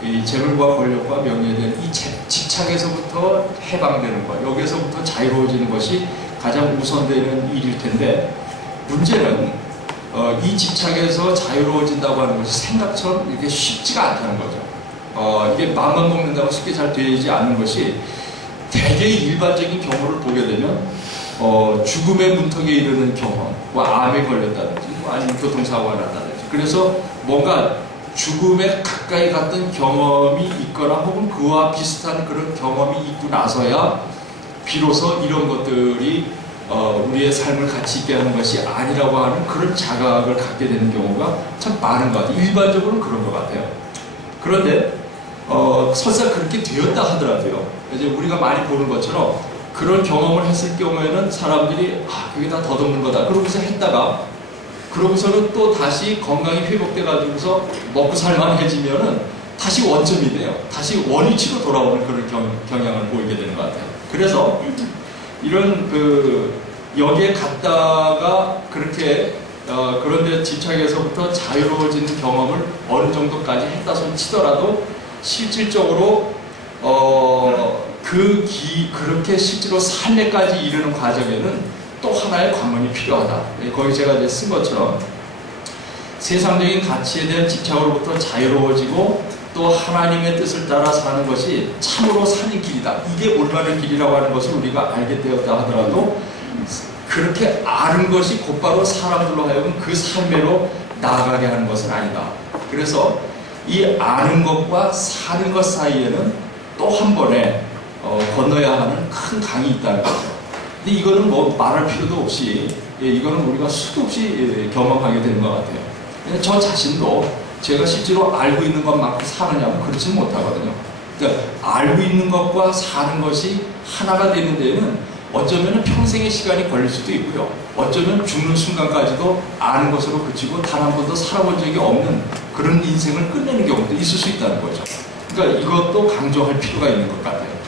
이 재물과 권력과 명예에 대한 이 집착에서부터 해방되는 것, 여기에서부터 자유로워지는 것이 가장 우선되는 일일 텐데 문제는 이 집착에서 자유로워진다고 하는 것이 생각처럼 이렇게 쉽지가 않다는 거죠. 이게 마음만 먹는다고 쉽게 잘 되지 않는 것이 대개 일반적인 경우를 보게 되면 죽음의 문턱에 이르는 경험, 암에 걸렸다든지 아니면 교통사고가 났다든지 그래서 뭔가 죽음에 가까이 갔던 경험이 있거나 혹은 그와 비슷한 그런 경험이 있고 나서야 비로소 이런 것들이 우리의 삶을 가치 있게 하는 것이 아니라고 하는 그런 자각을 갖게 되는 경우가 참 많은 것 같아요. 일반적으로는 그런 것 같아요. 그런데 설사 그렇게 되었다 하더라도요. 이제 우리가 많이 보는 것처럼 그런 경험을 했을 경우에는 사람들이 그게 다 덧없는 거다. 그러고서 했다가 그러고서는 또 다시 건강이 회복돼 가지고서 먹고 살만해지면은 다시 원점이 돼요. 다시 원위치로 돌아오는 그런 경향을 보이게 되는 것 같아요. 그래서 이런 여기에 갔다가 그렇게 그런데 집착에서부터 자유로워지는 경험을 어느 정도까지 했다 손 치더라도 실질적으로 그렇게 실제로 삶에까지 이르는 과정에는 또 하나의 관문이 필요하다. 거기 제가 이제 쓴 것처럼 세상적인 가치에 대한 집착으로부터 자유로워지고 또 하나님의 뜻을 따라 사는 것이 참으로 사는 길이다. 이게 올바른 길이라고 하는 것을 우리가 알게 되었다 하더라도 그렇게 아는 것이 곧바로 사람들로 하여금 그 삶으로 나아가게 하는 것은 아니다. 그래서 이 아는 것과 사는 것 사이에는 또 한 번에 건너야 하는 큰 강이 있다는 거죠. 근데 이거는 뭐 말할 필요도 없이 이거는 우리가 수도 없이 경험하게 되는 것 같아요. 저 자신도 제가 실제로 알고 있는 것만큼 사느냐면 그렇지는 못하거든요. 그러니까 알고 있는 것과 사는 것이 하나가 되는 데에는 어쩌면 평생의 시간이 걸릴 수도 있고요. 어쩌면 죽는 순간까지도 아는 것으로 그치고 단 한 번도 살아본 적이 없는 그런 인생을 끝내는 경우도 있을 수 있다는 거죠. 그러니까 이것도 강조할 필요가 있는 것 같아요.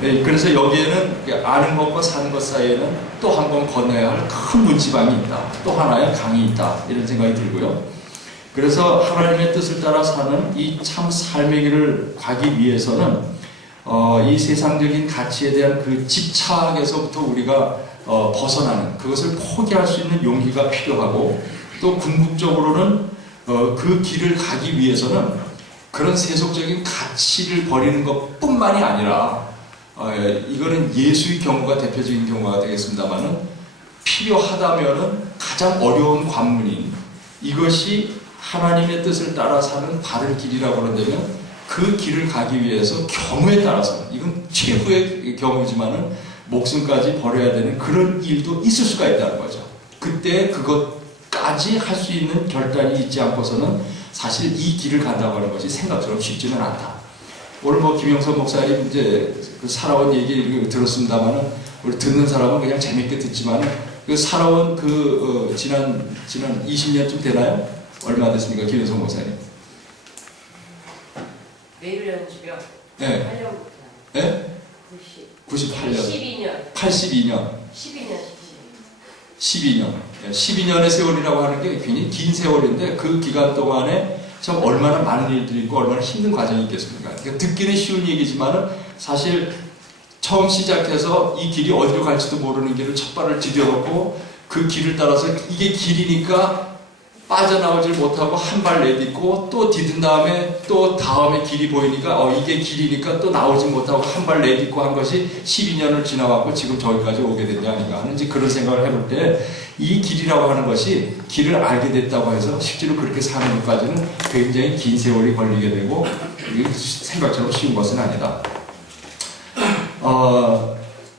네, 그래서 여기에는 아는 것과 사는 것 사이에는 또 한 번 건너야 할 큰 문지방이 있다. 또 하나의 강이 있다. 이런 생각이 들고요. 그래서 하나님의 뜻을 따라 사는 이 참 삶의 길을 가기 위해서는 이 세상적인 가치에 대한 그 집착에서부터 우리가 벗어나는 그것을 포기할 수 있는 용기가 필요하고 또 궁극적으로는 그 길을 가기 위해서는 그런 세속적인 가치를 버리는 것뿐만이 아니라 이거는 예수의 경우가 대표적인 경우가 되겠습니다만은 필요하다면은 가장 어려운 관문인 이것이 하나님의 뜻을 따라 사는 바른 길이라고 그런다면 그 길을 가기 위해서 경우에 따라서 이건 최후의 경우지만은 목숨까지 버려야 되는 그런 일도 있을 수가 있다는 거죠. 그때 그것까지 할 수 있는 결단이 있지 않고서는 사실 이 길을 간다고 하는 것이 생각처럼 쉽지는 않다. 오늘 뭐 김영선 목사님 이제 그 살아온 얘기 들었습니다만은 우리 듣는 사람은 그냥 재밌게 듣지만은 그 살아온 지난 20년쯤 되나요? 얼마 됐습니까, 김영선 목사님? 매일 연주요. 네. 8년부터. 네? 98년. 12년. 82년. 12년. 12년의 세월이라고 하는 게 굉장히 긴 세월인데 그 기간 동안에 참 얼마나 많은 일들이 있고 얼마나 힘든 과정이 있겠습니까? 그러니까 듣기는 쉬운 얘기지만은 사실 처음 시작해서 이 길이 어디로 갈지도 모르는 길을 첫 발을 디뎌놓고 그 길을 따라서 이게 길이니까 빠져나오질 못하고 한 발 내딛고 또 디딘 다음에 또 다음에 길이 보이니까 이게 길이니까 또 나오지 못하고 한 발 내딛고 한 것이 12년을 지나갖고 지금 저기까지 오게 됐냐 아닌가 하는 그런 생각을 해볼 때 이 길이라고 하는 것이 길을 알게 됐다고 해서 실제로 그렇게 사는 것까지는 굉장히 긴 세월이 걸리게 되고 생각처럼 쉬운 것은 아니다.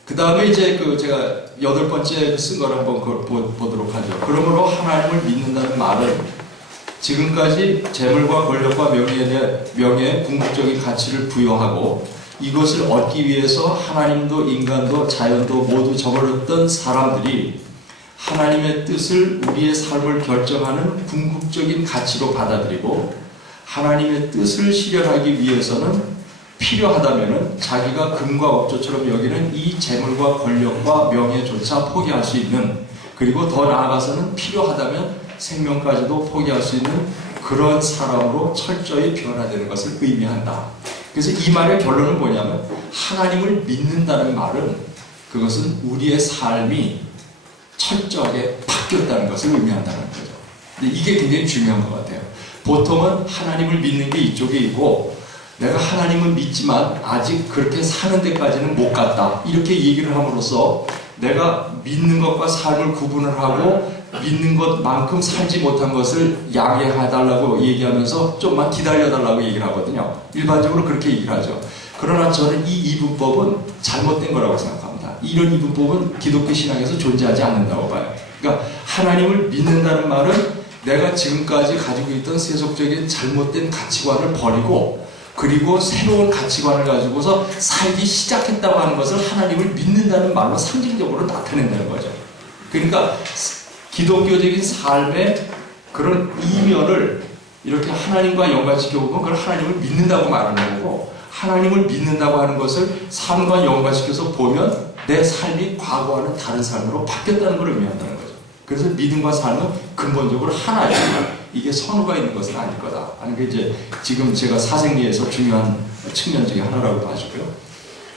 그 다음에 이제 제가 8번째 쓴 거를 한번 보도록 하죠. 그러므로 하나님을 믿는다는 말은 지금까지 재물과 권력과 명예에 궁극적인 가치를 부여하고 이것을 얻기 위해서 하나님도 인간도 자연도 모두 저버렸던 사람들이 하나님의 뜻을 우리의 삶을 결정하는 궁극적인 가치로 받아들이고 하나님의 뜻을 실현하기 위해서는 필요하다면 자기가 금과 옥조처럼 여기는 이 재물과 권력과 명예조차 포기할 수 있는 그리고 더 나아가서는 필요하다면 생명까지도 포기할 수 있는 그런 사람으로 철저히 변화되는 것을 의미한다. 그래서 이 말의 결론은 뭐냐면 하나님을 믿는다는 말은 그것은 우리의 삶이 철저하게 바뀌었다는 것을 의미한다는 거죠. 근데 이게 굉장히 중요한 것 같아요. 보통은 하나님을 믿는 게 이쪽에 있고 내가 하나님은 믿지만 아직 그렇게 사는 데까지는 못 갔다. 이렇게 얘기를 함으로써 내가 믿는 것과 삶을 구분을 하고 믿는 것만큼 살지 못한 것을 양해해달라고 얘기하면서 좀만 기다려달라고 얘기를 하거든요. 일반적으로 그렇게 얘기를 하죠. 그러나 저는 이 이분법은 잘못된 거라고 생각합니다. 이런 이분법은 기독교 신앙에서 존재하지 않는다고 봐요. 그러니까 하나님을 믿는다는 말은 내가 지금까지 가지고 있던 세속적인 잘못된 가치관을 버리고 그리고 새로운 가치관을 가지고서 살기 시작했다고 하는 것을 하나님을 믿는다는 말로 상징적으로 나타낸다는 거죠. 그러니까 기독교적인 삶의 그런 이면을 이렇게 하나님과 연관시켜보면 그걸 하나님을 믿는다고 말하는 거고 하나님을 믿는다고 하는 것을 삶과 연관시켜서 보면 내 삶이 과거와는 다른 삶으로 바뀌었다는 걸 의미한다는 거죠. 그래서 믿음과 삶은 근본적으로 하나이다. 이게 선후가 있는 것은 아닐 거다 하는 게 이제 지금 제가 사생리에서 중요한 측면 중에 하나라고 봐주고요.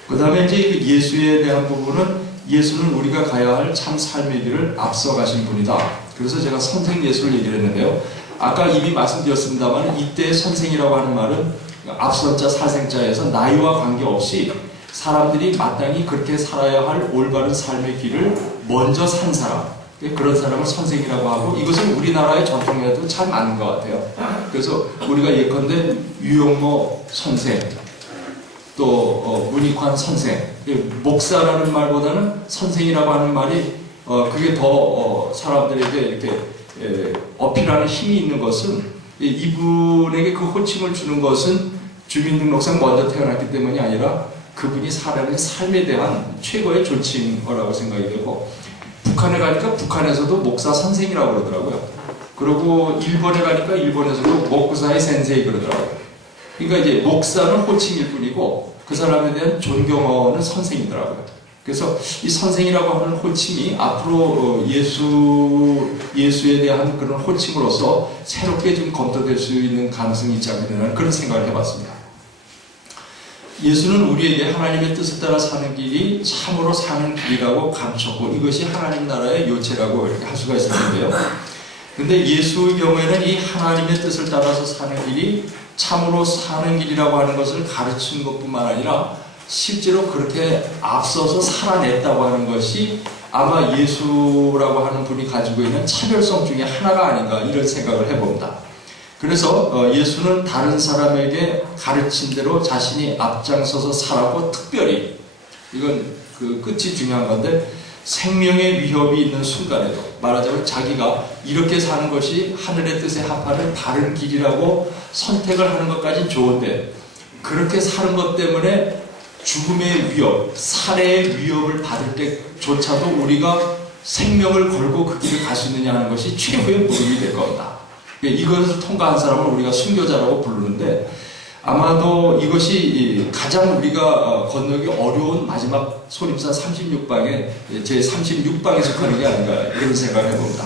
그 다음에 이제 예수에 대한 부분은 예수는 우리가 가야 할 참 삶의 길을 앞서가신 분이다. 그래서 제가 선생 예수를 얘기를 했는데요. 아까 이미 말씀드렸습니다만 이때 선생이라고 하는 말은 앞선자 사생자에서 나이와 관계없이 사람들이 마땅히 그렇게 살아야 할 올바른 삶의 길을 먼저 산 사람, 그런 사람을 선생이라고 하고, 이것은 우리나라의 전통에도 참 맞는 것 같아요. 그래서 우리가 예컨대 유용모 선생, 또 문익환 선생, 목사라는 말보다는 선생이라고 하는 말이 그게 더 사람들에게 이렇게 어필하는 힘이 있는 것은, 이분에게 그 호칭을 주는 것은 주민등록상 먼저 태어났기 때문이 아니라 그분이 살아가는 삶에 대한 최고의 존칭어라고 생각이 되고, 북한에 가니까 북한에서도 목사 선생이라고 그러더라고요. 그리고 일본에 가니까 일본에서도 목구사의 센세이 그러더라고요. 그러니까 이제 목사는 호칭일 뿐이고 그 사람에 대한 존경어는 선생이더라고요. 그래서 이 선생이라고 하는 호칭이 앞으로 예수에 대한 그런 호칭으로서 새롭게 좀 검토될 수 있는 가능성이 있지 않겠느냐 그런 생각을 해봤습니다. 예수는 우리에게 하나님의 뜻을 따라 사는 길이 참으로 사는 길이라고 감췄고, 이것이 하나님 나라의 요체라고 이렇게 할 수가 있을 텐데요. 근데 예수의 경우에는 이 하나님의 뜻을 따라서 사는 길이 참으로 사는 길이라고 하는 것을 가르친 것뿐만 아니라 실제로 그렇게 앞서서 살아냈다고 하는 것이 아마 예수라고 하는 분이 가지고 있는 차별성 중에 하나가 아닌가, 이런 생각을 해봅니다. 그래서 예수는 다른 사람에게 가르친 대로 자신이 앞장서서 살았고, 특별히 이건 그 끝이 중요한 건데, 생명의 위협이 있는 순간에도, 말하자면 자기가 이렇게 사는 것이 하늘의 뜻에 합하는 바른 길이라고 선택을 하는 것까지는 좋은데, 그렇게 사는 것 때문에 죽음의 위협, 살해의 위협을 받을 때조차도 우리가 생명을 걸고 그 길을 갈 수 있느냐 하는 것이 최후의 물음이 될 겁니다. 이것을 통과한 사람을 우리가 순교자라고 부르는데, 아마도 이것이 가장 우리가 건너기 어려운 마지막 소림산 36방에 제 36방에 속하는 게 아닌가, 이런 생각을 해봅니다.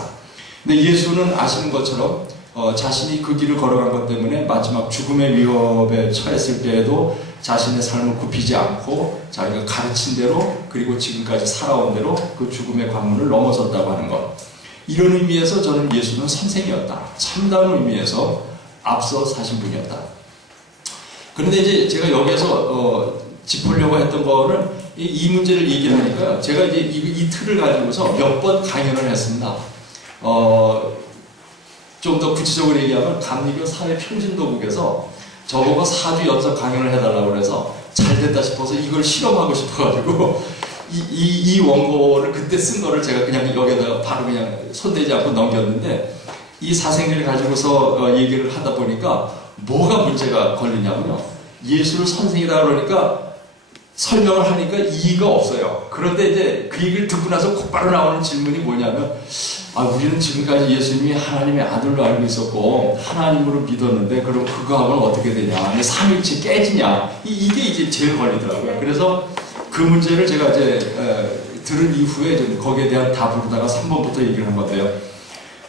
근데 예수는 아시는 것처럼 자신이 그 길을 걸어간 것 때문에 마지막 죽음의 위협에 처했을 때에도 자신의 삶을 굽히지 않고 자기가 가르친 대로, 그리고 지금까지 살아온 대로 그 죽음의 관문을 넘어섰다고 하는 것, 이런 의미에서 저는 예수는 선생이었다, 참다운 의미에서 앞서 사신 분이었다. 그런데 이제 제가 여기에서 짚으려고 했던 거는 이 문제를 얘기하니까 제가 이제 이 틀을 가지고서 몇 번 강연을 했습니다. 좀 더 구체적으로 얘기하면 감리교 사회평신도국에서 저보고 4주 연속 강연을 해달라고 그래서 잘 됐다 싶어서 이걸 실험하고 싶어가지고 이 원고를 그때 쓴 거를 제가 그냥 여기다가 바로 그냥 손대지 않고 넘겼는데, 이 사생리를 가지고서 얘기를 하다 보니까 뭐가 문제가 걸리냐면요, 예수를 선생이다 그러니까 설명을 하니까 이의가 없어요. 그런데 이제 그 얘기를 듣고 나서 곧바로 나오는 질문이 뭐냐면, 우리는 지금까지 예수님이 하나님의 아들로 알고 있었고 하나님으로 믿었는데 그럼 그거하고는 어떻게 되냐, 삼일체 깨지냐, 이게 이제 제일 걸리더라고요. 그래서 그 문제를 제가 이제 들은 이후에 좀 거기에 대한 답으로다가 3번부터 얘기를 한 건데요.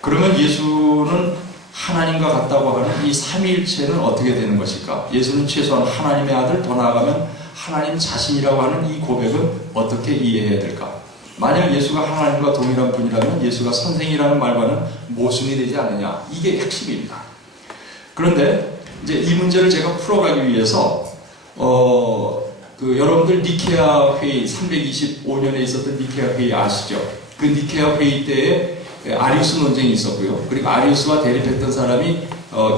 그러면 예수는 하나님과 같다고 하는 이 삼위일체는 어떻게 되는 것일까? 예수는 최소한 하나님의 아들, 더 나아가면 하나님 자신이라고 하는 이 고백은 어떻게 이해해야 될까? 만약 예수가 하나님과 동일한 분이라면 예수가 선생이라는 말과는 모순이 되지 않느냐, 이게 핵심입니다. 그런데 이제 이 문제를 제가 풀어가기 위해서 여러분들 니케아 회의, 325년에 있었던 니케아 회의 아시죠? 그 니케아 회의 때에 아리우스 논쟁이 있었고요. 그리고 아리우스와 대립했던 사람이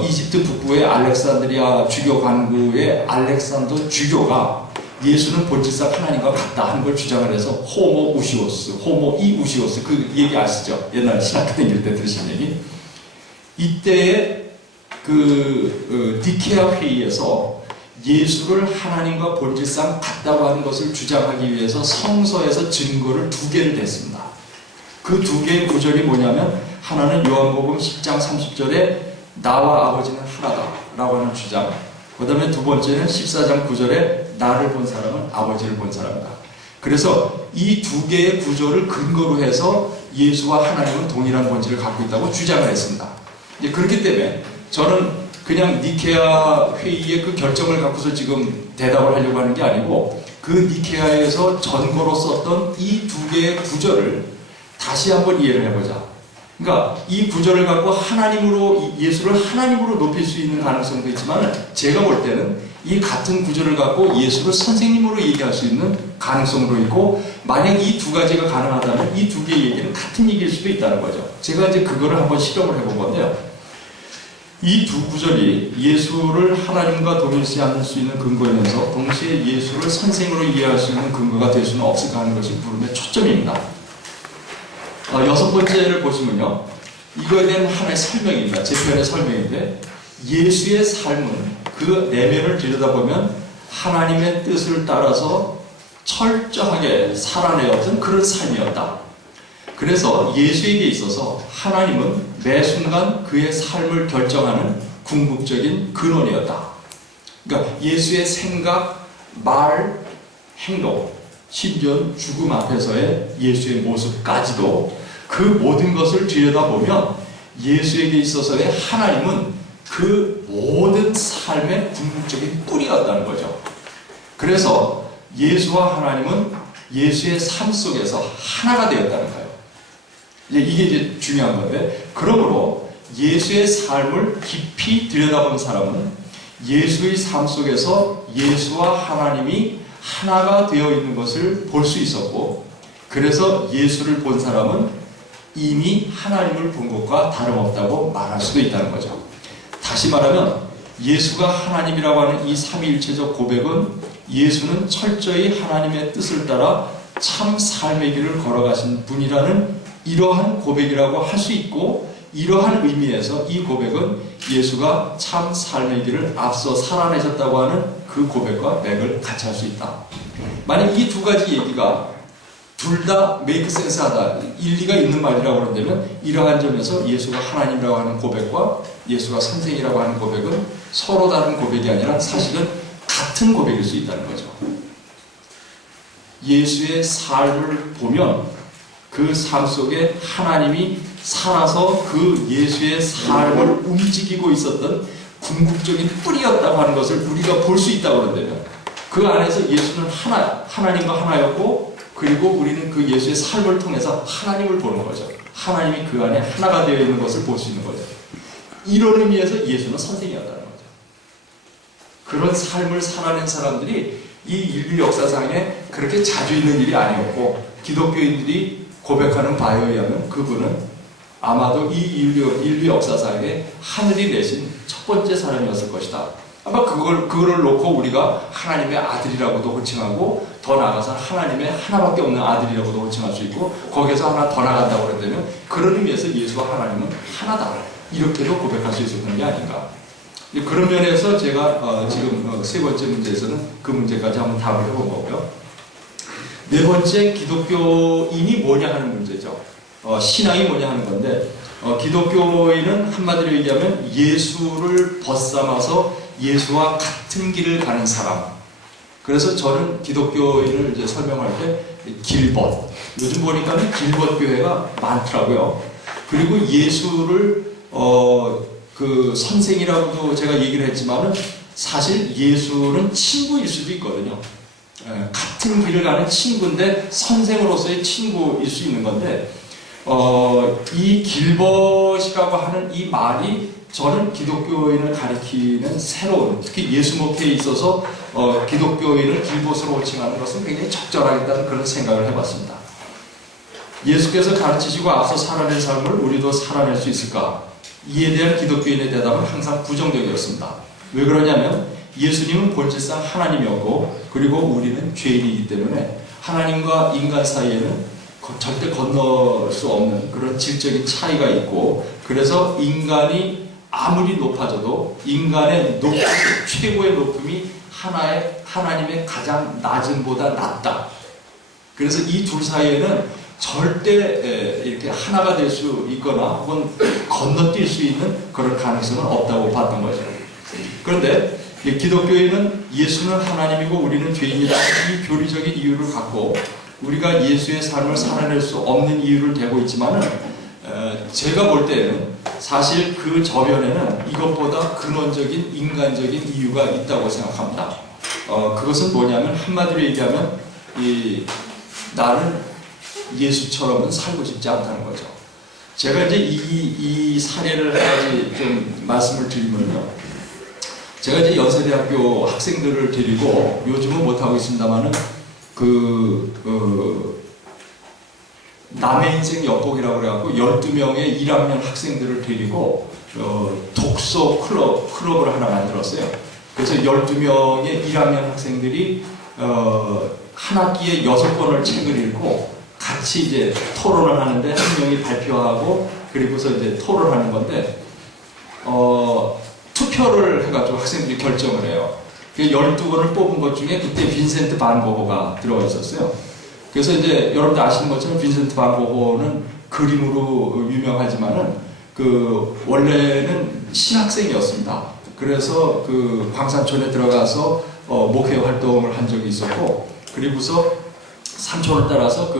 이집트 북부의 알렉산드리아 주교 관구의 알렉산더 주교가 예수는 본질상 하나님과 같다 하는 걸 주장을 해서 호모 우시오스, 호모 이 우시오스, 그 얘기 아시죠? 옛날 신학교 다닐 때 들으신 얘기. 이때의 니케아 회의에서 예수를 하나님과 본질상 같다고 하는 것을 주장하기 위해서 성서에서 증거를 2개를 댔습니다. 그 2개의 구절이 뭐냐면, 하나는 요한복음 10장 30절에 나와 아버지는 하나다 라고 하는 주장, 그 다음에 2번째는 14장 9절에 나를 본 사람은 아버지를 본 사람이다. 그래서 이 두 개의 구조를 근거로 해서 예수와 하나님은 동일한 본질을 갖고 있다고 주장을 했습니다. 이제 그렇기 때문에 저는 그냥 니케아 회의의 그 결정을 갖고서 지금 대답을 하려고 하는 게 아니고 그 니케아에서 전거로 썼던 이 두 개의 구조를 다시 한번 이해를 해보자. 그러니까 이 구조를 갖고 하나님으로 예수를 하나님으로 높일 수 있는 가능성도 있지만 제가 볼 때는 이 같은 구조를 갖고 예수를 선생님으로 얘기할 수 있는 가능성도 있고 만약 이 두 가지가 가능하다면 이 두 개의 얘기는 같은 얘기일 수도 있다는 거죠. 제가 이제 그거를 한번 실험을 해본 건데요. 이 두 구절이 예수를 하나님과 동일시할 수 있는 근거이면서 동시에 예수를 선생으로 이해할 수 있는 근거가 될 수는 없을까 하는 것이 물음의 초점입니다. 여섯 번째를 보시면요. 이거에 대한 하나의 설명입니다. 제 편의 설명인데 예수의 삶은 그 내면을 들여다보면 하나님의 뜻을 따라서 철저하게 살아내었던 그런 삶이었다. 그래서 예수에게 있어서 하나님은 매 순간 그의 삶을 결정하는 궁극적인 근원이었다. 그러니까 예수의 생각, 말, 행동, 심지어 죽음 앞에서의 예수의 모습까지도 그 모든 것을 들여다보면 예수에게 있어서의 하나님은 그 모든 삶의 궁극적인 뿌리였다는 거죠. 그래서 예수와 하나님은 예수의 삶 속에서 하나가 되었다는 거예요. 이게 이제 중요한 건데, 그러므로 예수의 삶을 깊이 들여다본 사람은 예수의 삶 속에서 예수와 하나님이 하나가 되어 있는 것을 볼 수 있었고, 그래서 예수를 본 사람은 이미 하나님을 본 것과 다름없다고 말할 수도 있다는 거죠. 다시 말하면 예수가 하나님이라고 하는 이 삼위일체적 고백은 예수는 철저히 하나님의 뜻을 따라 참 삶의 길을 걸어가신 분이라는 이러한 고백이라고 할 수 있고, 이러한 의미에서 이 고백은 예수가 참 삶의 길을 앞서 살아내셨다고 하는 그 고백과 맥을 같이 할 수 있다. 만약 이 두 가지 얘기가 둘 다 메이크 센스하다, 일리가 있는 말이라고 그런다면 이러한 점에서 예수가 하나님이라고 하는 고백과 예수가 선생이라고 하는 고백은 서로 다른 고백이 아니라 사실은 같은 고백일 수 있다는 거죠. 예수의 삶을 보면 그 삶 속에 하나님이 살아서 그 예수의 삶을 움직이고 있었던 궁극적인 뿌리였다고 하는 것을 우리가 볼 수 있다고 그런다면 그 안에서 예수는 하나님과 하나였고, 그리고 우리는 그 예수의 삶을 통해서 하나님을 보는 거죠. 하나님이 그 안에 하나가 되어 있는 것을 볼 수 있는 거죠. 이런 의미에서 예수는 선생이었다는 거죠. 그런 삶을 살아낸 사람들이 이 인류 역사상에 그렇게 자주 있는 일이 아니었고, 기독교인들이 고백하는 바에 의하면 그분은 아마도 이 인류 역사상에 하늘이 내신 첫 번째 사람이었을 것이다. 아마 그거를 놓고 우리가 하나님의 아들이라고도 호칭하고, 더 나아가서 하나님의 하나밖에 없는 아들이라고도 호칭할 수 있고, 거기에서 하나 더 나간다고 그랬다면 그런 의미에서 예수와 하나님은 하나다, 이렇게도 고백할 수 있었던 게 아닌가. 그런 면에서 제가 지금 세 번째 문제에서는 그 문제까지 한번 답을 해본 거고요. 네 번째, 기독교인이 뭐냐 하는 문제죠. 신앙이 뭐냐 하는 건데, 기독교인은 한마디로 얘기하면 예수를 벗삼아서 예수와 같은 길을 가는 사람. 그래서 저는 기독교인을 이제 설명할 때 길벗, 요즘 보니까는 길벗 교회가 많더라고요. 그리고 예수를 그 선생이라고도 제가 얘기를 했지만은 사실 예수는 친구일 수도 있거든요. 같은 길을 가는 친구인데 선생으로서의 친구일 수 있는 건데, 이 길벗이라고 하는 이 말이 저는 기독교인을 가리키는 새로운, 특히 예수 목회에 있어서 기독교인을 길벗으로 호칭하는 것은 굉장히 적절하겠다는 그런 생각을 해봤습니다. 예수께서 가르치시고 앞서 살아낸 삶을 우리도 살아낼 수 있을까? 이에 대한 기독교인의 대답은 항상 부정적이었습니다. 왜 그러냐면 예수님은 본질상 하나님이었고, 그리고 우리는 죄인이기 때문에 하나님과 인간 사이에는 절대 건널 수 없는 그런 질적인 차이가 있고, 그래서 인간이 아무리 높아져도 인간의 최고의 높음이 하나님의 가장 낮음보다 낮다. 그래서 이 둘 사이에는 절대 이렇게 하나가 될 수 있거나 혹은 건너뛸 수 있는 그런 가능성은 없다고 봤던 거죠. 그런데 기독교인은 예수는 하나님이고 우리는 죄인이다, 이 교리적인 이유를 갖고 우리가 예수의 삶을 살아낼 수 없는 이유를 대고 있지만은 제가 볼 때는 사실 그 저변에는 이것보다 근원적인 인간적인 이유가 있다고 생각합니다. 그것은 뭐냐면 한마디로 얘기하면 나는 예수처럼은 살고 싶지 않다는 거죠. 제가 이제 이 사례를 한 가지 좀 말씀을 드리면요. 제가 이제 연세대학교 학생들을 데리고 요즘은 못하고 있습니다만은 남의 인생 엿보기라고 그래갖고 12명의 1학년 학생들을 데리고 독서 클럽을 하나 만들었어요. 그래서 12명의 1학년 학생들이 한 학기에 6권을 책을 읽고 같이 이제 토론을 하는데 한 명이 발표하고 그리고서 이제 토론하는 건데 투표를 해가지고 학생들이 결정을 해요. 12권을 뽑은 것 중에 그때 빈센트 반 고흐가 들어가 있었어요. 그래서 이제 여러분들 아시는 것처럼 빈센트 반 고흐는 그림으로 유명하지만은 원래는 신학생이었습니다. 그래서 광산촌에 들어가서 목회 활동을 한 적이 있었고, 그리고서 삼촌을 따라서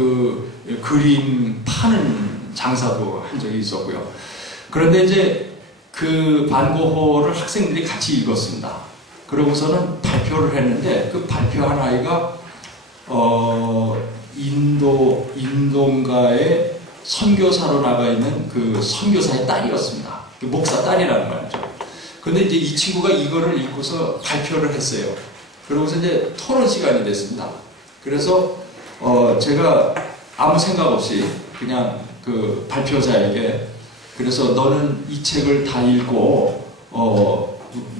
그림 파는 장사도 한 적이 있었고요. 그런데 이제 반 고흐를 학생들이 같이 읽었습니다. 그러고서는 발표를 했는데 그 발표한 아이가 인도인가의 선교사로 나가 있는 그 선교사의 딸이었습니다. 목사 딸이라는 말이죠. 근데 이제 이 친구가 이거를 읽고서 발표를 했어요. 그러고서 이제 토론 시간이 됐습니다. 그래서 제가 아무 생각 없이 그냥 그 발표자에게 그래서 너는 이 책을 다 읽고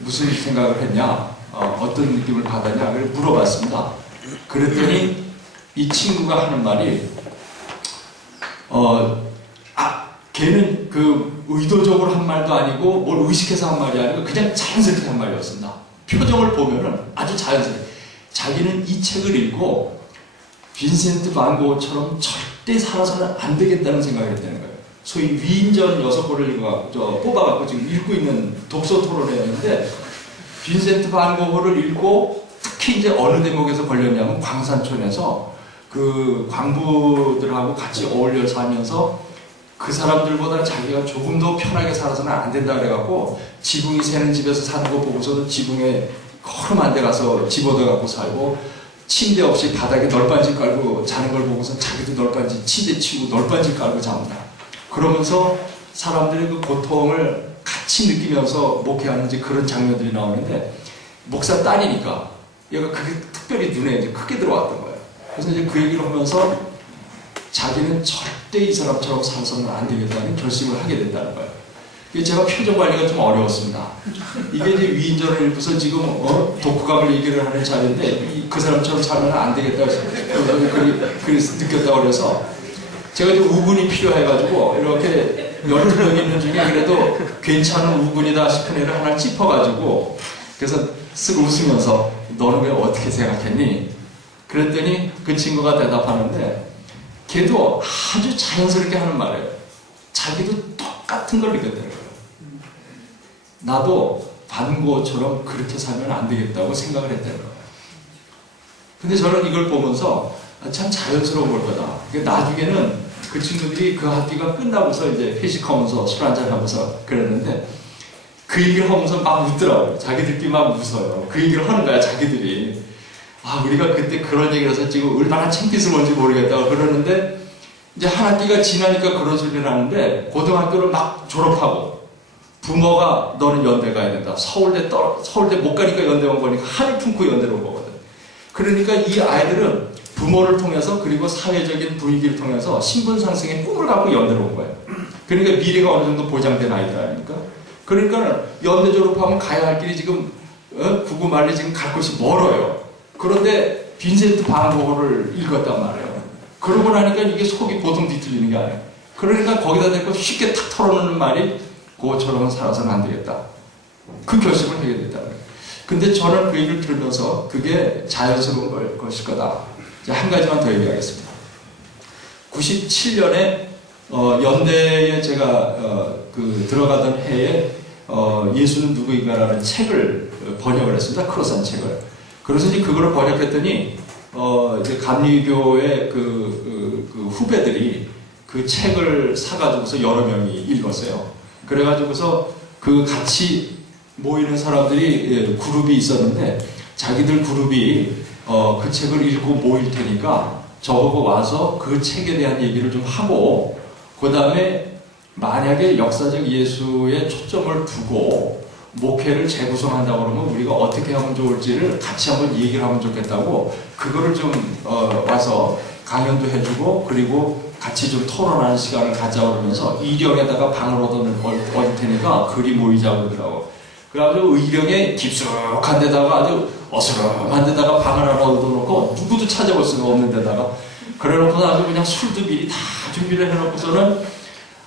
무슨 생각을 했냐? 어떤 느낌을 받았냐? 그걸 물어봤습니다. 그랬더니 이 친구가 하는 말이 걔는 의도적으로 한 말도 아니고 뭘 의식해서 한 말이 아니고 그냥 자연스럽게 한 말이었습니다. 표정을 보면은 아주 자연스럽게 자기는 이 책을 읽고 빈센트 반 고흐처럼 절대 살아서는 안 되겠다는 생각을 했다는 거예요. 소위 위인전 6권을 뽑아갖고 지금 읽고 있는 독서 토론회였는데 빈센트 반 고흐를 읽고 특히 이제 어느 대목에서 걸렸냐면 광산촌에서 그 광부들하고 같이 어울려 살면서 그 사람들보다 자기가 조금 더 편하게 살아서는 안 된다 그래갖고 지붕이 새는 집에서 사는 거 보고서는 지붕에 허름한 데 가서 집 얻어갖고 살고 침대 없이 바닥에 널빤지 깔고 자는 걸 보고서 자기도 널빤지 침대 치고 널빤지 깔고 잡니다. 그러면서 사람들의 그 고통을 같이 느끼면서 목회하는 이제 그런 장면들이 나오는데 목사 딸이니까 얘가 그게 특별히 눈에 이제 크게 들어왔던 거예요. 그래서 이제 그 얘기를 하면서 자기는 절대 이 사람처럼 살아서는 안 되겠다는 결심을 하게 된다는 거예요. 제가 표정 관리가 좀 어려웠습니다. 이게 이제 위인전을 읽고서 지금 독후감을 얘기를 하는 자리인데 그 사람처럼 살면 안 되겠다고 느꼈다고 그래서 제가 이제 우군이 필요해가지고 이렇게 12명 있는 중에 그래도 괜찮은 우군이다 싶은 애를 하나 짚어가지고 그래서 쓱 웃으면서 너는 왜 어떻게 생각했니? 그랬더니 그 친구가 대답하는데 걔도 아주 자연스럽게 하는 말이에요. 자기도 똑같은 걸 느꼈다는 거예요. 나도 반 고흐처럼 그렇게 살면 안 되겠다고 생각을 했다는 거예요. 근데 저는 이걸 보면서 참 자연스러운 걸 거다. 나중에는 그 친구들이 그 학기가 끝나고서 이제 회식하면서 술 한잔 하면서 그랬는데 그 얘기를 하면서 막 웃더라고요. 자기들끼리 막 웃어요. 그 얘기를 하는 거야, 자기들이. 우리가 그때 그런 얘기를 해서 지금 얼마나 창피해서 뭔지 모르겠다고 그러는데 이제 한 학기가 지나니까 그런 소리를 하는데 고등학교를 막 졸업하고 부모가 너는 연대 가야 된다. 서울대 못 가니까 연대 온 거니까 한을 품고 연대로 온 거거든. 그러니까 이 아이들은 부모를 통해서 그리고 사회적인 분위기를 통해서 신분 상승의 꿈을 갖고 연대로 온 거예요. 그러니까 미래가 어느 정도 보장된 아이들 아닙니까? 그러니까 연대 졸업하면 가야 할 길이 지금 구구 말리 지금 갈 곳이 멀어요. 그런데 빈센트 반 고흐를 읽었단 말이에요. 그러고 나니까 이게 속이 보통 뒤틀리는 게 아니에요. 그러니까 거기다 대고 쉽게 탁 털어놓는 말이 고흐처럼은 살아서는 안 되겠다. 그 결심을 하게 됐다는 거예요. 근데 저는 그 얘기를 들으면서 그게 자연스러운 것일 거다. 한 가지만 더 얘기하겠습니다. 97년에 연대에 제가 들어가던 해에 예수는 누구인가라는 책을 번역을 했습니다. 크로산 책을. 그래서 이제 그거를 번역했더니 이제 감리교의 그 후배들이 그 책을 사가지고서 여러 명이 읽었어요. 그래가지고서 그 같이 모이는 사람들이 그룹이 있었는데 자기들 그룹이 그 책을 읽고 모일 테니까 저보고 와서 그 책에 대한 얘기를 좀 하고 그 다음에 만약에 역사적 예수에 초점을 두고 목회를 재구성한다고 그러면 우리가 어떻게 하면 좋을지를 같이 한번 얘기를 하면 좋겠다고 그거를 좀 와서 강연도 해주고 그리고 같이 좀 토론하는 시간을 갖자고 그러면서 의령에다가 방을 얻을 테니까 그리 모이자고 그러더라고. 그래가지고 의령에 깊숙한 데다가 아주 어스름한 데다가 방을 하나 얻어놓고 누구도 찾아올 수가 없는 데다가 그래놓고 아주 그냥 술도 미리 다 준비를 해놓고서는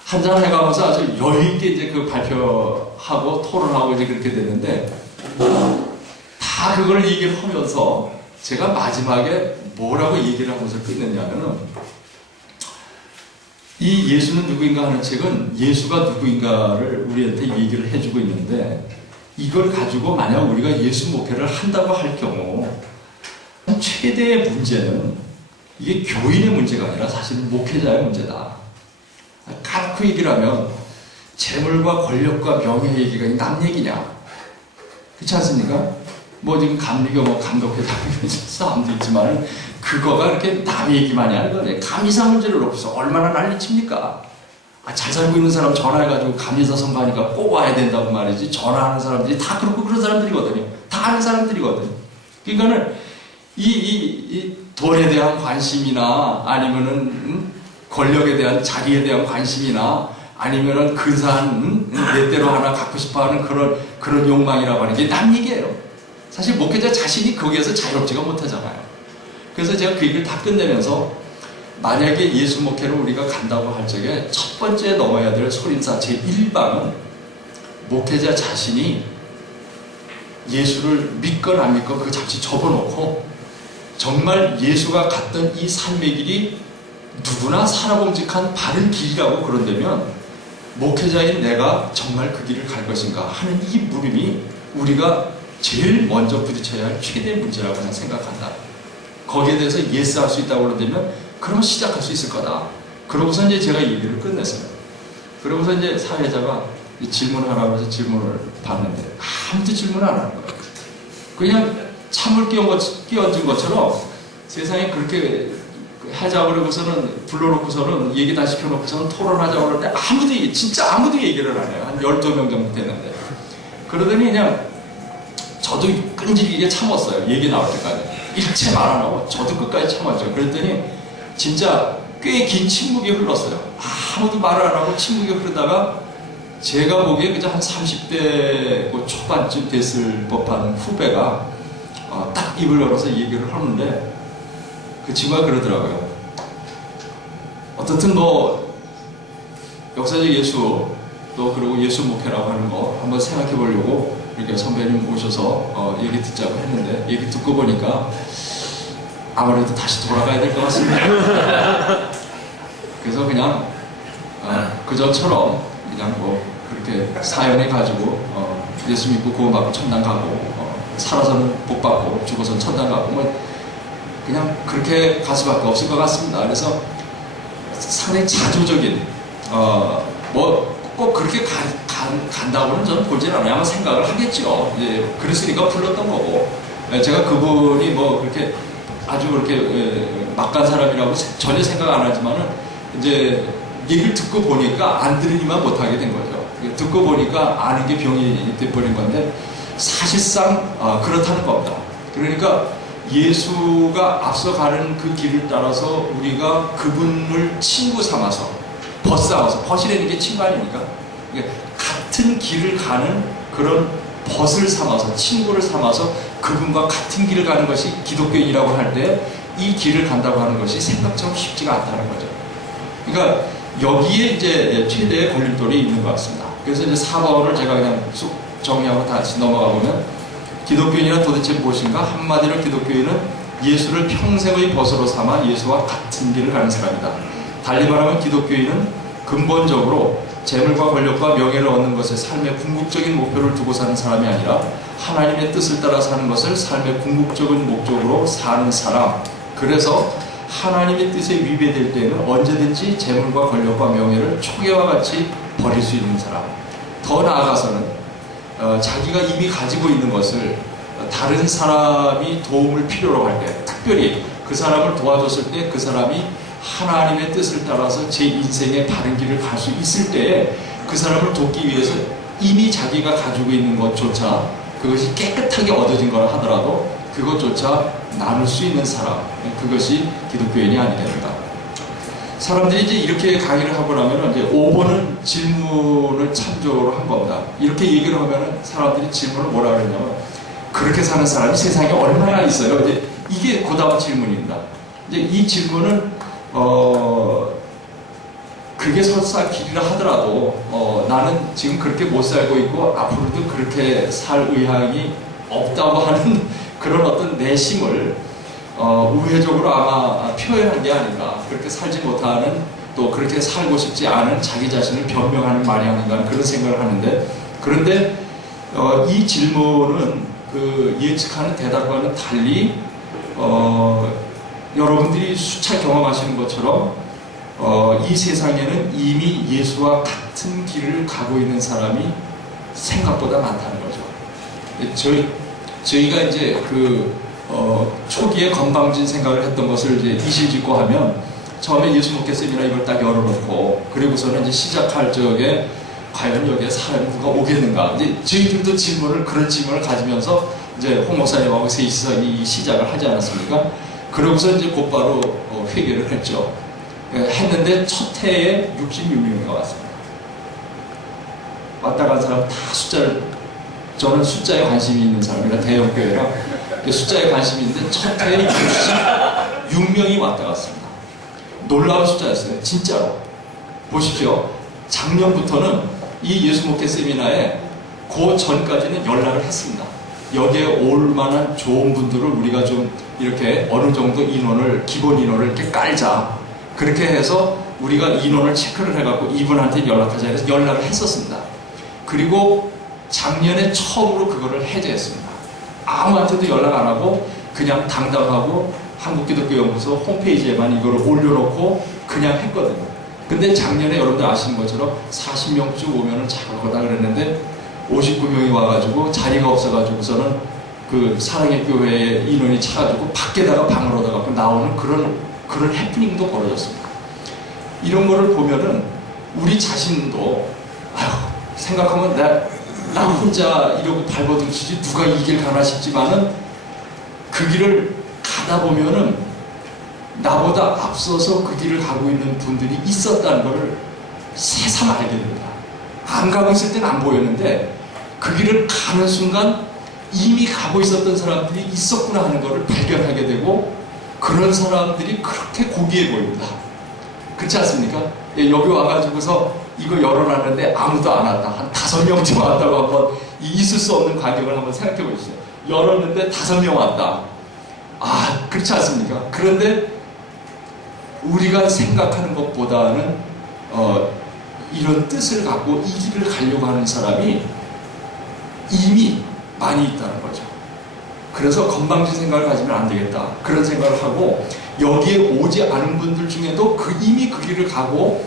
한잔 해가면서 아주 여유있게 이제 그 발표하고 토론하고 이제 그렇게 됐는데 다 그걸 얘기를 하면서 제가 마지막에 뭐라고 얘기를 하면서 끝냈냐면은 이 예수는 누구인가 하는 책은 예수가 누구인가를 우리한테 얘기를 해주고 있는데 이걸 가지고 만약 우리가 예수 목회를 한다고 할 경우 최대의 문제는 이게 교인의 문제가 아니라 사실은 목회자의 문제다. 까놓고 얘기를 하면 재물과 권력과 명예 얘기가 남 얘기냐? 그렇지 않습니까? 뭐 지금 감리교 뭐 감독회장 사람도 있지만 그거가 그렇게 남 얘기만이 하는 거네. 감리사 문제를 놓고서 얼마나 난리칩니까? 잘 살고 있는 사람 전화해가지고 감리사 선거하니까 꼭 와야 된다고 말이지. 전화하는 사람들이 다 그렇고 그런 사람들이거든요. 다 아는 사람들이거든요. 그러니까는 이 돈에 대한 관심이나 아니면은 권력에 대한 자리에 대한 관심이나 아니면은 근사한 내 대로 하나 갖고 싶어하는 그런 욕망이라고 하는 게 남 얘기예요. 사실 목회자 자신이 거기에서 자유롭지가 못하잖아요. 그래서 제가 그 얘기를 다 끝내면서 만약에 예수 목회를 우리가 간다고 할 적에 첫 번째 넘어야 될 소림사 제1방은 목회자 자신이 예수를 믿건 안 믿건 그거 잠시 접어놓고 정말 예수가 갔던 이 삶의 길이 누구나 살아봄직한 바른 길이라고 그런다면 목회자인 내가 정말 그 길을 갈 것인가 하는 이 물음이 우리가 제일 먼저 부딪혀야 할 최대의 문제라고 저는 생각한다. 거기에 대해서 예스 할 수 있다고 그러면 그럼 시작할 수 있을 거다. 그러고서 이제 제가 얘기를 끝냈어요. 그러고서 이제 사회자가 질문하라고 해서 질문을 받는데 아무도 질문 안 하는 거예요. 그냥 참을 끼얹은 것처럼 세상에 그렇게 하자고 그러고서는 불러놓고서는 얘기 다 시켜놓고서는 토론하자고 그러는데 진짜 아무도 얘기를 안 해요. 한 12명 정도 됐는데. 그러더니 그냥 저도 끈질기게 참았어요. 얘기 나올 때까지. 일체 말 안 하고 저도 끝까지 참았죠. 그랬더니 진짜 꽤 긴 침묵이 흘렀어요. 아무도 말을 안 하고 침묵이 흐르다가 제가 보기에 그저 한 30대 초반쯤 됐을 법한 후배가 딱 입을 열어서 얘기를 하는데 그 친구가 그러더라고요. 어떻든 뭐 역사적 예수 또 그리고 예수 목회라고 하는 거 한번 생각해 보려고 이렇게 선배님 오셔서 얘기 듣자고 했는데 얘기 듣고 보니까 아무래도 다시 돌아가야 될 것 같습니다. 그래서 그냥 그저처럼 그냥 뭐 그렇게 사연해 가지고 예수 믿고 구원받고 천당 가고 살아서는 복 받고 죽어서는 천당 가고 뭐 그냥 그렇게 갈 수밖에 없을 것 같습니다. 그래서 상당히 자조적인 뭐 꼭 그렇게 간다고는 저는 보질 않아요. 아마 생각을 하겠죠. 예, 그랬으니까 불렀던 거고 제가 그분이 뭐 그렇게 아주 그렇게 막 간 사람이라고 전혀 생각 안 하지만은 이제 얘기를 듣고 보니까 안 들으니만 못하게 된 거죠. 듣고 보니까 아는 게 병이 돼버린 건데 사실상 그렇다는 겁니다. 그러니까 예수가 앞서가는 그 길을 따라서 우리가 그분을 친구 삼아서 벗삼아서 벗이라는 게 친구 아닙니까? 그러니까 같은 길을 가는 그런 벗을 삼아서 친구를 삼아서 그분과 같은 길을 가는 것이 기독교인이라고 할 때 이 길을 간다고 하는 것이 생각처럼 쉽지가 않다는 거죠. 그러니까 여기에 이제 최대의 걸림돌이 있는 것 같습니다. 그래서 이제 4번을 제가 그냥 쑥 정리하고 다시 넘어가 보면 기독교인이란 도대체 무엇인가? 한마디로 기독교인은 예수를 평생의 벗으로 삼아 예수와 같은 길을 가는 사람이다. 달리 말하면 기독교인은 근본적으로 재물과 권력과 명예를 얻는 것에 삶의 궁극적인 목표를 두고 사는 사람이 아니라 하나님의 뜻을 따라 사는 것을 삶의 궁극적인 목적으로 사는 사람, 그래서 하나님의 뜻에 위배될 때는 언제든지 재물과 권력과 명예를 초계와 같이 버릴 수 있는 사람. 더 나아가서는 자기가 이미 가지고 있는 것을 다른 사람이 도움을 필요로 할 때, 특별히 그 사람을 도와줬을 때 그 사람이 하나님의 뜻을 따라서 제 인생의 바른 길을 갈 수 있을 때에 그 사람을 돕기 위해서 이미 자기가 가지고 있는 것조차 그것이 깨끗하게 얻어진 거라 하더라도 그것조차 나눌 수 있는 사람, 그것이 기독교인이 아니겠는가. 사람들이 이제 이렇게 강의를 하고 나면 이제 5번은 질문을 참조로 한 겁니다. 이렇게 얘기를 하면은 사람들이 질문을 뭐라 그러냐면 그렇게 사는 사람이 세상에 얼마나 있어요? 이제 이게 그 다음 질문입니다. 이제 이 질문은 그게 설사 길이라 하더라도 나는 지금 그렇게 못 살고 있고 앞으로도 그렇게 살 의향이 없다고 하는 그런 어떤 내심을 우회적으로 아마 표현한 게 아닌가. 그렇게 살지 못하는, 또 그렇게 살고 싶지 않은 자기 자신을 변명하는 말이 아닌가 하는 그런 생각을 하는데, 그런데 이 질문은 그 예측하는 대답과는 달리 여러분들이 수차 경험하시는 것처럼 이 세상에는 이미 예수와 같은 길을 가고 있는 사람이 생각보다 많다는 거죠. 저희가 이제 초기에 건방진 생각을 했던 것을 이제 이실직고 하면 처음에 예수 먹겠습니다 이걸 딱 열어놓고 그리고서는 이제 시작할 적에 과연 여기에 사람이 누가 오겠는가. 이제 저희들도 그런 질문을 가지면서 이제 홍 목사님하고 셋이서 이 시작을 하지 않았습니까? 그러고서 이제 곧바로 회개를 했죠. 했는데 첫 해에 66명이 왔습니다. 왔다 간 사람 다 저는 숫자에 관심이 있는 사람이라 대형교회라 숫자에 관심이 있는데 첫 해에 66명이 왔다 갔습니다. 놀라운 숫자였어요. 진짜로. 보십시오. 작년부터는 이 예수 목회 세미나에 그 전까지는 연락을 했습니다. 여기에 올 만한 좋은 분들을 우리가 좀 이렇게 어느 정도 인원을, 기본 인원을 이렇게 깔자. 그렇게 해서 우리가 인원을 체크를 해갖고 이분한테 연락하자 해서 연락을 했었습니다. 그리고 작년에 처음으로 그거를 해제했습니다. 아무한테도 연락 안 하고 그냥 당당하고 한국기독교연구소 홈페이지에만 이거를 올려놓고 그냥 했거든요. 근데 작년에 여러분들 아시는 것처럼 40명쯤 오면은 잘하다 그랬는데 59명이 와가지고 자리가 없어가지고서는 그 사랑의 교회에 인원이 차가지고 밖에다가 방을 얻어갖고 나오는 그런 해프닝도 벌어졌습니다. 이런 거를 보면은 우리 자신도 생각하면 나 혼자 이러고 발버둥치지 누가 이 길 가나 싶지만은 그 길을 가다 보면은 나보다 앞서서 그 길을 가고 있는 분들이 있었다는 것을 새삼 알게 됩니다. 안 가고 있을 때는 안 보였는데 그 길을 가는 순간 이미 가고 있었던 사람들이 있었구나 하는 것을 발견하게 되고 그런 사람들이 그렇게 고귀해 보입니다. 그렇지 않습니까? 예, 여기 와가지고서 이거 열어놨는데 아무도 안 왔다. 한 5명쯤 왔다고 한번 있을 수 없는 광경을 한번 생각해 보십시오. 열었는데 5명 왔다. 그렇지 않습니까? 그런데 우리가 생각하는 것보다는 이런 뜻을 갖고 이 길을 가려고 하는 사람이 이미 많이 있다는 거죠. 그래서 건방진 생각을 가지면 안 되겠다. 그런 생각을 하고 여기에 오지 않은 분들 중에도 이미 그 길을 가고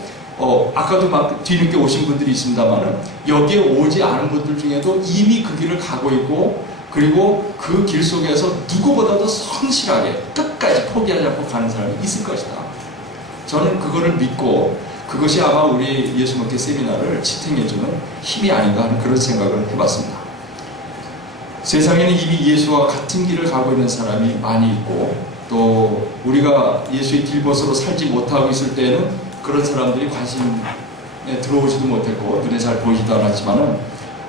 아까도 막 뒤늦게 오신 분들이 있습니다만은 여기에 오지 않은 분들 중에도 이미 그 길을 가고 있고 그리고 그 길 속에서 누구보다도 성실하게 끝까지 포기하지 않고 가는 사람이 있을 것이다. 저는 그거를 믿고 그것이 아마 우리 예수 먹기 세미나를 지탱해주는 힘이 아닌가 하는 그런 생각을 해봤습니다. 세상에는 이미 예수와 같은 길을 가고 있는 사람이 많이 있고 또 우리가 예수의 길벗으로 살지 못하고 있을 때는 그런 사람들이 관심에 들어오지도 못했고 눈에 잘 보이지도 않았지만은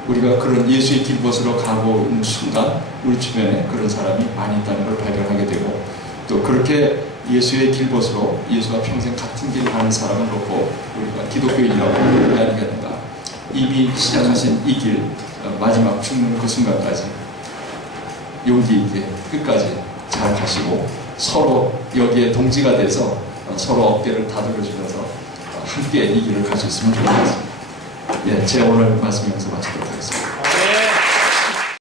우리가 그런 예수의 길벗으로 가고 있는 순간 우리 주변에 그런 사람이 많이 있다는 걸 발견하게 되고 또 그렇게 예수의 길벗으로 예수와 평생 같은 길을 가는 사람을 놓고 우리가 기독교인이라고 해야 되겠는가. 이미 시작하신 이 길 마지막 죽는 그 순간까지 용기 있게 끝까지 잘 가시고 서로 여기에 동지가 돼서 서로 어깨를 다독여주면서 함께 이 길을 갈 수 있으면 좋겠습니다. 제 오늘 말씀 여기서 마치도록 하겠습니다.